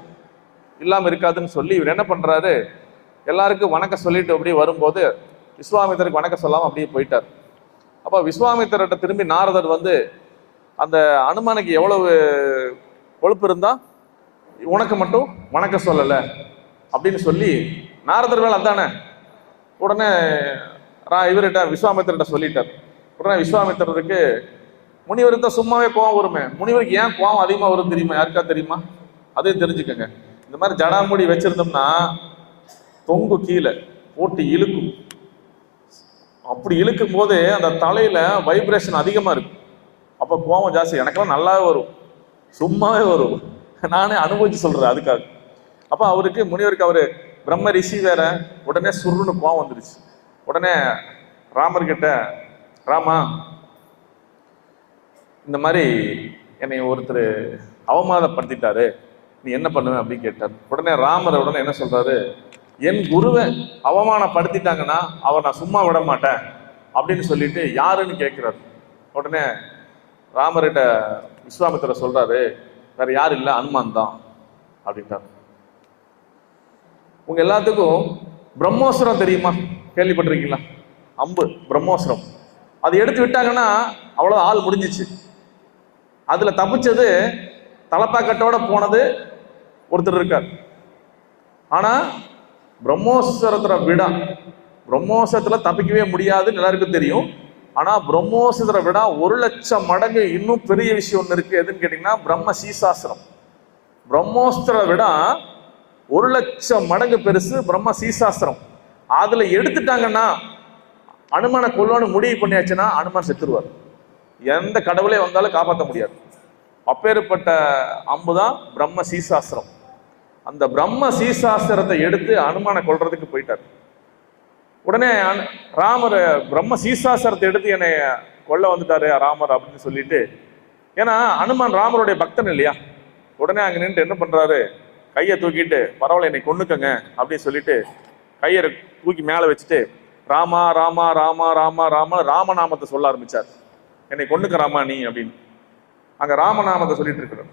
இல்லாம இருக்காதுன்னு சொல்லி இவர் என்ன பண்றாரு, எல்லாருக்கும் வணக்க சொல்லிட்டு அப்படியே வரும்போது விஸ்வாமித்திரருக்கு வணக்க சொல்லாம அப்படியே போயிட்டார். அப்ப விஸ்வாமித்திரர்கிட்ட திரும்பி நாரதர் அந்த அனுமானுக்கு எவ்வளவு கொழுப்பு இருந்தா உனக்கு மட்டும் வணக்க சொல்லல அப்படின்னு சொல்லி, நாரதர் வேலை அதானே, உடனே இவர்கிட்ட விஸ்வாமித்திரர்கிட்ட சொல்லிட்டார். உடனே விஸ்வாமித்திரருக்கு முனிவருக்கு தான் சும்மாவே கோவம் வருமே, முனிவருக்கு ஏன் கோவம் அதிகமா வரும் தெரியுமா, யாருக்கா தெரியுமா? அதையும் தெரிஞ்சுக்கங்க. இந்த மாதிரி ஜடாமுடி வச்சிருந்தோம்னா தொங்கு கீழே போட்டு இழுக்கும். அப்படி இழுக்கும் போது அந்த தலையில வைப்ரேஷன் அதிகமா இருக்கும். அப்ப கோவம் ஜாஸ்தி. எனக்கெல்லாம் நல்லாவே வரும், சும்மாவே வரும், நானே அனுபவிச்சு சொல்றேன் அதுக்காக. அப்ப அவருக்கு முனிவருக்கு அவரு பிரம்ம ரிஷி வேற, உடனே சுருன்னு கோவம் வந்துருச்சு. உடனே ராமர்கிட்ட, ராமா இந்த மாதிரி என்னை ஒருத்தர் அவமானப்படுத்திட்டாரு, நீ என்ன பண்ணுவேன் அப்படின்னு கேட்டார். உடனே ராமர் உடனே என்ன சொல்றாரு, என் குருவை அவமானப்படுத்திட்டாங்கன்னா அவர் நான் சும்மா விட மாட்டேன் அப்படின்னு சொல்லிட்டு யாருன்னு கேட்கிறார். உடனே ராமர்கிட்ட விஸ்வாமித்திரர் சொல்றாரு, வேற யாரு இல்லை, அனுமான் தான் அப்படின்ட்டார். உங்க எல்லாத்துக்கும் பிரம்மோஸ்திரம் தெரியுமா, கேள்விப்பட்டிருக்கீங்களா? அம்பு பிரம்மோஸ்திரம், அது எடுத்து விட்டாங்கன்னா அவ்வளவு ஆள் முடிஞ்சிச்சு. அதுல தப்பிச்சது தலப்பாக்கட்டோட போனது ஒருத்தர் இருக்கார். ஆனா பிரம்மோஸ்திரத்துல விட, பிரம்மோஸ்திரத்துல தப்பிக்கவே முடியாதுன்னு எல்லாருக்கும் தெரியும். ஆனா பிரம்மோஸ்திர விட 1,00,000 மடங்கு இன்னும் பெரிய விஷயம் ஒண்ணு இருக்கு. எதுன்னு கேட்டீங்கன்னா பிரம்ம சீசாஸ்திரம். பிரம்மோஸ்திர விட 1,00,000 மடங்கு பெருசு பிரம்ம சீசாஸ்திரம். அதுல எடுத்துட்டாங்கன்னா அனுமான கொல்லோன்னு முடிவு பண்ணியாச்சுன்னா அனுமான் செத்துருவார். எந்த கடவுளே வந்தாலும் காப்பாற்ற முடியாது. அப்பேற்பட்ட அம்புதான் பிரம்ம சீசாஸ்திரம். அந்த பிரம்ம சீசாஸ்திரத்தை எடுத்து அனுமான கொல்றதுக்கு போயிட்டார். உடனே ராமர் பிரம்ம சீசாஸ்திரத்தை எடுத்து என்னை கொல்ல வந்துட்டாரு ராமர் அப்படின்னு சொல்லிட்டு, ஏன்னா அனுமான் ராமருடைய பக்தன் இல்லையா, உடனே அங்க நின்று என்ன பண்றாரு, கையை தூக்கிட்டு பரவாயில்ல என்னை கொன்னுக்கங்க அப்படின்னு சொல்லிட்டு கையை தூக்கி மேல வச்சுட்டு ராமா ராமா ராமா ராமா ராமா ராமநாமத்தை சொல்ல ஆரம்பிச்சார். என்னை கொன்னுக்க ராமா நீ அப்படின்னு அங்க ராமநாமத்தை சொல்லிட்டு இருக்கிறார்.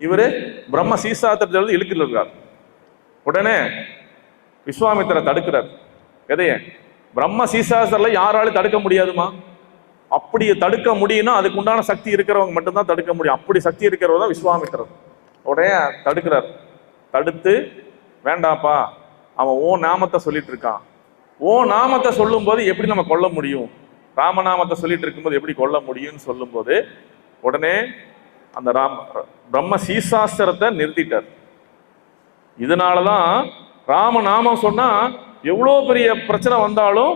இவரு பிரம்ம சீசாஸ்திரத்தை இழுக்கிட்டு இருக்கார். உடனே விஸ்வாமித்திரர் தடுக்கிறார். எதைய? பிரம்ம சீசாஸ்திரத்துல யாராலும் தடுக்க முடியாதுமா. அப்படி தடுக்க முடியும்னா அதுக்கு உண்டான சக்தி இருக்கிறவங்க மட்டும்தான் தடுக்க முடியும். அப்படி சக்தி இருக்கிறவர் தான் விஸ்வாமித்திரர். உடனே தடுக்கிறார். தடுத்து, வேண்டாப்பா, அவன் ஓ நாமத்தை சொல்லிட்டு இருக்கான், ஓ நாமத்தை சொல்லும் போது எப்படி நம்ம கொல்ல முடியும், ராமநாமத்தை சொல்லிட்டு இருக்கும்போது எப்படி கொல்ல முடியும்னு சொல்லும் போது உடனே அந்த பிரம்ம சீசாஸ்திரத்தை நிறுத்திட்டார். இதனாலதான் ராமநாமம் சொன்னா எவ்வளவு பெரிய பிரச்சனை வந்தாலும்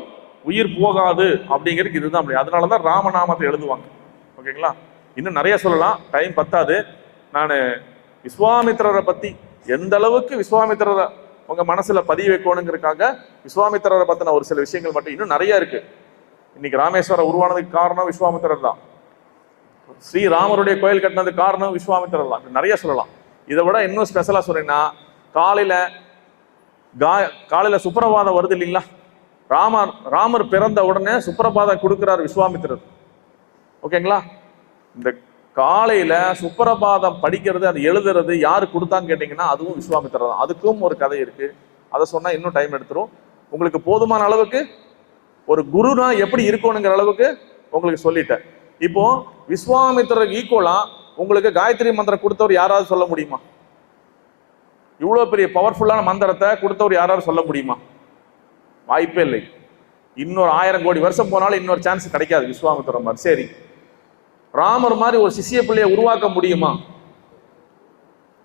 உயிர் போகாது அப்படிங்கிறதுக்கு இதுதான் அப்படி. அதனாலதான் ராமநாமத்தை எழுதுவாங்க. ஓகேங்களா? இன்னும் நிறைய சொல்லலாம், டைம் பத்தாது. நான் விஸ்வாமித்திரரை பத்தி எந்த அளவுக்கு விஸ்வாமித்திரரை உங்க மனசுல பதிய வைக்கணுங்கிறதுக்காக விஸ்வாமித்திரரை பத்தின ஒரு சில விஷயங்கள் மட்டும், இன்னும் நிறைய இருக்கு. இன்னைக்கு ராமேஸ்வரம் உருவானதுக்கு காரணம் விஸ்வாமித்திரர் தான். ஸ்ரீராமருடைய கோயில் கட்டினதுக்கு காரணம் விஸ்வாமித்திரர் தான். நிறைய சொல்லலாம். இதை விட இன்னும் ஸ்பெஷலா சொன்னீங்கன்னா, காலையில சுப்பிரபாதம் வருது இல்லைங்களா, ராமர் பிறந்த உடனே சுப்பிரபாதம் கொடுக்கிறார் விஸ்வாமித்திரர். ஓகேங்களா? இந்த காலையில சுப்பிரபாதம் படிக்கிறது, அது எழுதுறது யாரு கொடுத்தான்னு கேட்டீங்கன்னா அதுவும் விஸ்வாமித்திரர் தான். அதுக்கும் ஒரு கதை இருக்கு. அதை சொன்னா இன்னும் டைம் எடுத்துரும். உங்களுக்கு போதுமான அளவுக்கு ஒரு குருனா எப்படி இருக்கணுங்கிற அளவுக்கு உங்களுக்கு சொல்லிட்டேன். இப்போ விஸ்வாமித்திரருக்கு ஈக்குவலா உங்களுக்கு காயத்ரி மந்திரம் கொடுத்தவர் யாராவது சொல்ல முடியுமா? இவ்வளவு பெரிய பவர்ஃபுல்லான மந்திரத்தை கொடுத்தவர் யாராவது சொல்ல முடியுமா? வாய்ப்பே இல்லை. இன்னொரு 1000 கோடி வருஷம் போனாலும் இன்னொரு சான்ஸ் கிடைக்காது விஸ்வாமித்திரர் மாதிரி. சரி, ராமர் மாதிரி ஒரு சிஷ்ய பிள்ளையை உருவாக்க முடியுமா?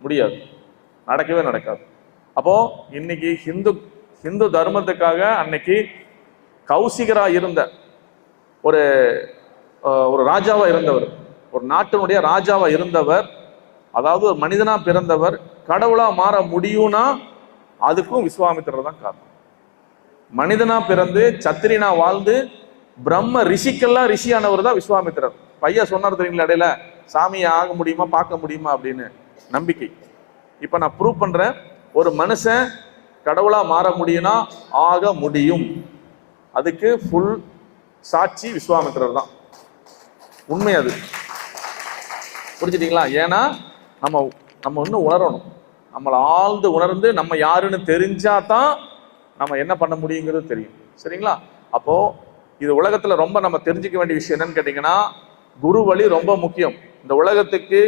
முடியாது, நடக்கவே நடக்காது. அப்போ இன்னைக்கு ஹிந்து தர்மத்துக்காக அன்னைக்கு கௌசிகரா இருந்த ஒரு ராஜாவா இருந்தவர், ஒரு நாட்டினுடைய ராஜாவா இருந்தவர், அதாவது ஒரு மனிதனா பிறந்தவர் கடவுளா மாற முடியும்னா அதுக்கும் விஸ்வாமித்திரர் தான் காரணம். மனிதனா பிறந்து சத்திரியனா வாழ்ந்து பிரம்ம ரிஷிக்கெல்லாம் ரிஷியானவர் தான் விஸ்வாமித்திரர். பையன் சொன்னார் தெரியுங்களா இடையில, சாமியை ஆக முடியுமா பார்க்க முடியுமா அப்படின்னு நம்பிக்கை. இப்ப நான் ப்ரூவ் பண்றேன், ஒரு மனுஷன் கடவுளா மாற முடியும்னா ஆக முடியும். அதுக்கு ஃபுல் சாட்சி விஸ்வாமித்திரர் தான். உண்மை அது. புரிஞ்சுட்டீங்களா? ஏன்னா நம்ம இன்னும் உணரணும். நம்மளை ஆழ்ந்து உணர்ந்து நம்ம யாருன்னு தெரிஞ்சாதான் நம்ம என்ன பண்ண முடியுங்கிறது தெரியும். சரிங்களா? அப்போ இது உலகத்துல ரொம்ப நம்ம தெரிஞ்சுக்க வேண்டிய விஷயம் என்னன்னு கேட்டீங்கன்னா, குரு வழி ரொம்ப முக்கியம். இந்த உலகத்துக்கு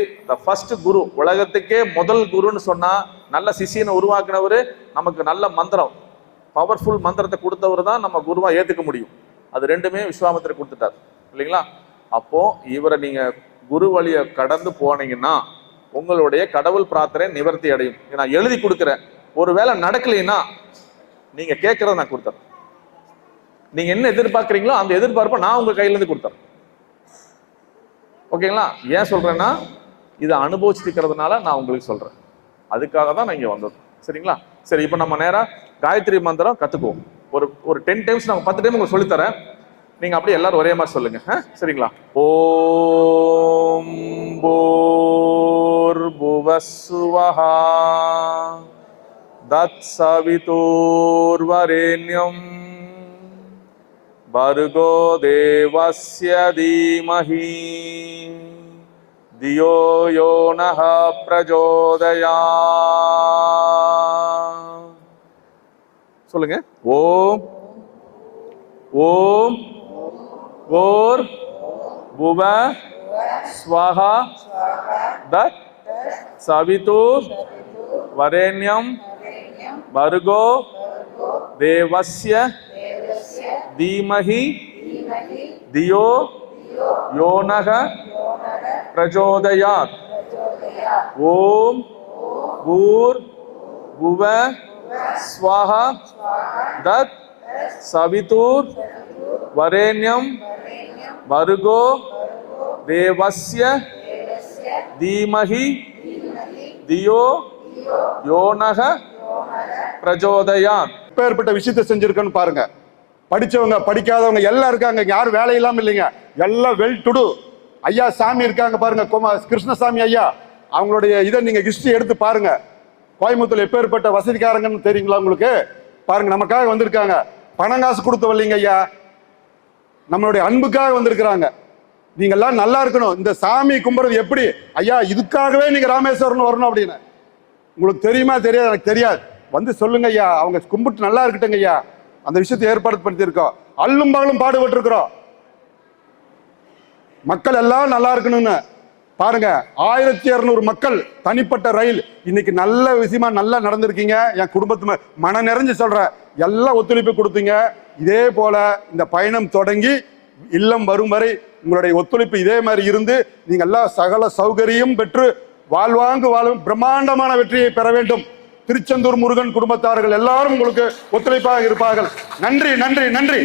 ஃபர்ஸ்ட் குரு, உலகத்துக்கே முதல் குருன்னு சொன்னா நல்ல சிஷியனை உருவாக்குனவரு, நமக்கு நல்ல மந்திரம், பவர்ஃபுல் மந்திரத்தை கொடுத்தவர் தான் நம்ம குருவா ஏத்துக்க முடியும். அது ரெண்டுமே விஸ்வாமித்திரர் கொடுத்துட்டார் இல்லைங்களா? அப்போ இவரை நீங்க குரு வழியை கடந்து போனீங்கன்னா உங்களுடைய கடவுள் பிரார்த்தனை நிவர்த்தி அடையும். நான் எழுதி கொடுக்குறேன், ஒருவேளை நடக்கலைன்னா நீங்க கேட்கறத நான் கொடுத்தேன். நீங்க என்ன எதிர்பார்க்குறீங்களோ அந்த எதிர்பார்ப்பை நான் உங்க கையில இருந்து கொடுத்தேன். ஓகேங்களா? ஏன் சொல்றேன்னா, இதை அனுபவிச்சுக்கிறதுனால நான் உங்களுக்கு சொல்றேன். அதுக்காக தான் நான் இங்க வந்தது. சரிங்களா? சரி, இப்போ நம்ம நேரா காயத்ரி மந்திரம் கத்துக்குவோம். ஒரு 10 டைம்ஸ் நான் 10 டைம் உங்களுக்கு சொல்லித்தரேன். நீங்க அப்படியே எல்லாரும் ஒரே மாதிரி சொல்லுங்க. சரிங்களா? ஓம் பூர்புவஸ்ஸுவஹ தத்சவிதுர்வரேண்யம் भर्गो देवस्य धीमहि धियो यो नः प्रचोदयात्. சொல்லுங்க. ஓம் ஓம் ஓர் புவ ஸ்வஹா தத் சவிதுர் வரேண்யம் भर्गो देवस्य धीमहि धियो यो नः प्रचोदयात्. ओम भूर्भुव स्वः तत् सवितुर् वरेण्यं भर्गो देवस्य धीमहि धियो यो नः प्रचोदयात्. எப்பேற்பட்ட விஷயத்தை செஞ்சிருக்கன்னு பாருங்க. படிச்சவங்க படிக்காதவங்க எல்லாம் இருக்காங்க. யாரும் வேலை இல்லாம இல்லைங்க, எல்லாம் வெல் டு டு. ஐயா சாமி இருக்காங்க பாருங்க, கிருஷ்ணசாமி ஐயா, அவங்களுடைய இதை நீங்க ஹிஸ்டரி எடுத்து பாருங்க. கோயம்புத்தூர்ல எப்பேற்பட்ட வசதிக்காரங்கன்னு தெரியுங்களா உங்களுக்கு? பாருங்க, நமக்காக வந்திருக்காங்க. பணம் காசு கொடுத்து வரலீங்க ஐயா, நம்மளுடைய அன்புக்காக வந்திருக்கிறாங்க. நீங்க எல்லாம் நல்லா இருக்கணும். இந்த சாமி கும்பிடுறது எப்படி ஐயா, இதுக்காகவே நீங்க ராமேஸ்வரம் வரணும் அப்படின்னு உங்களுக்கு தெரியுமா தெரியாது? எனக்கு தெரியாது. வந்து சொல்லுங்க ஐயா, அவங்க கும்பிட்டு நல்லா இருக்கட்டுங்க ஐயா. அந்த விஷயத்தை ஏற்பாடு படுத்தியிருக்கோம். அல்லும் பகலும் பாடுபட்டு இருக்கிறோம். மக்கள் எல்லாம் நல்லா இருக்கணும்னு பாருங்க. 1200 மக்கள் தனிப்பட்ட ரயில் இன்னைக்கு நல்ல விஷயமா நல்லா நடந்திருக்கீங்க. என் குடும்பத்து மன நிறைஞ்சு சொல்றேன், எல்லாம் ஒத்துழைப்பு கொடுத்தீங்க. இதே போல இந்த பயணம் தொடங்கி இல்லம் வரும் வரை உங்களுடைய ஒத்துழைப்பு இதே மாதிரி இருந்து நீங்க எல்லாம் சகல சௌகரியம் பெற்று வாழ்வாங்கு வாழும் பிரம்மாண்டமான வெற்றியை பெற வேண்டும். திருச்செந்தூர் முருகன் குடும்பத்தார்கள் எல்லாரும் உங்களுக்கு ஒத்துழைப்பாக இருப்பார்கள். நன்றி நன்றி நன்றி.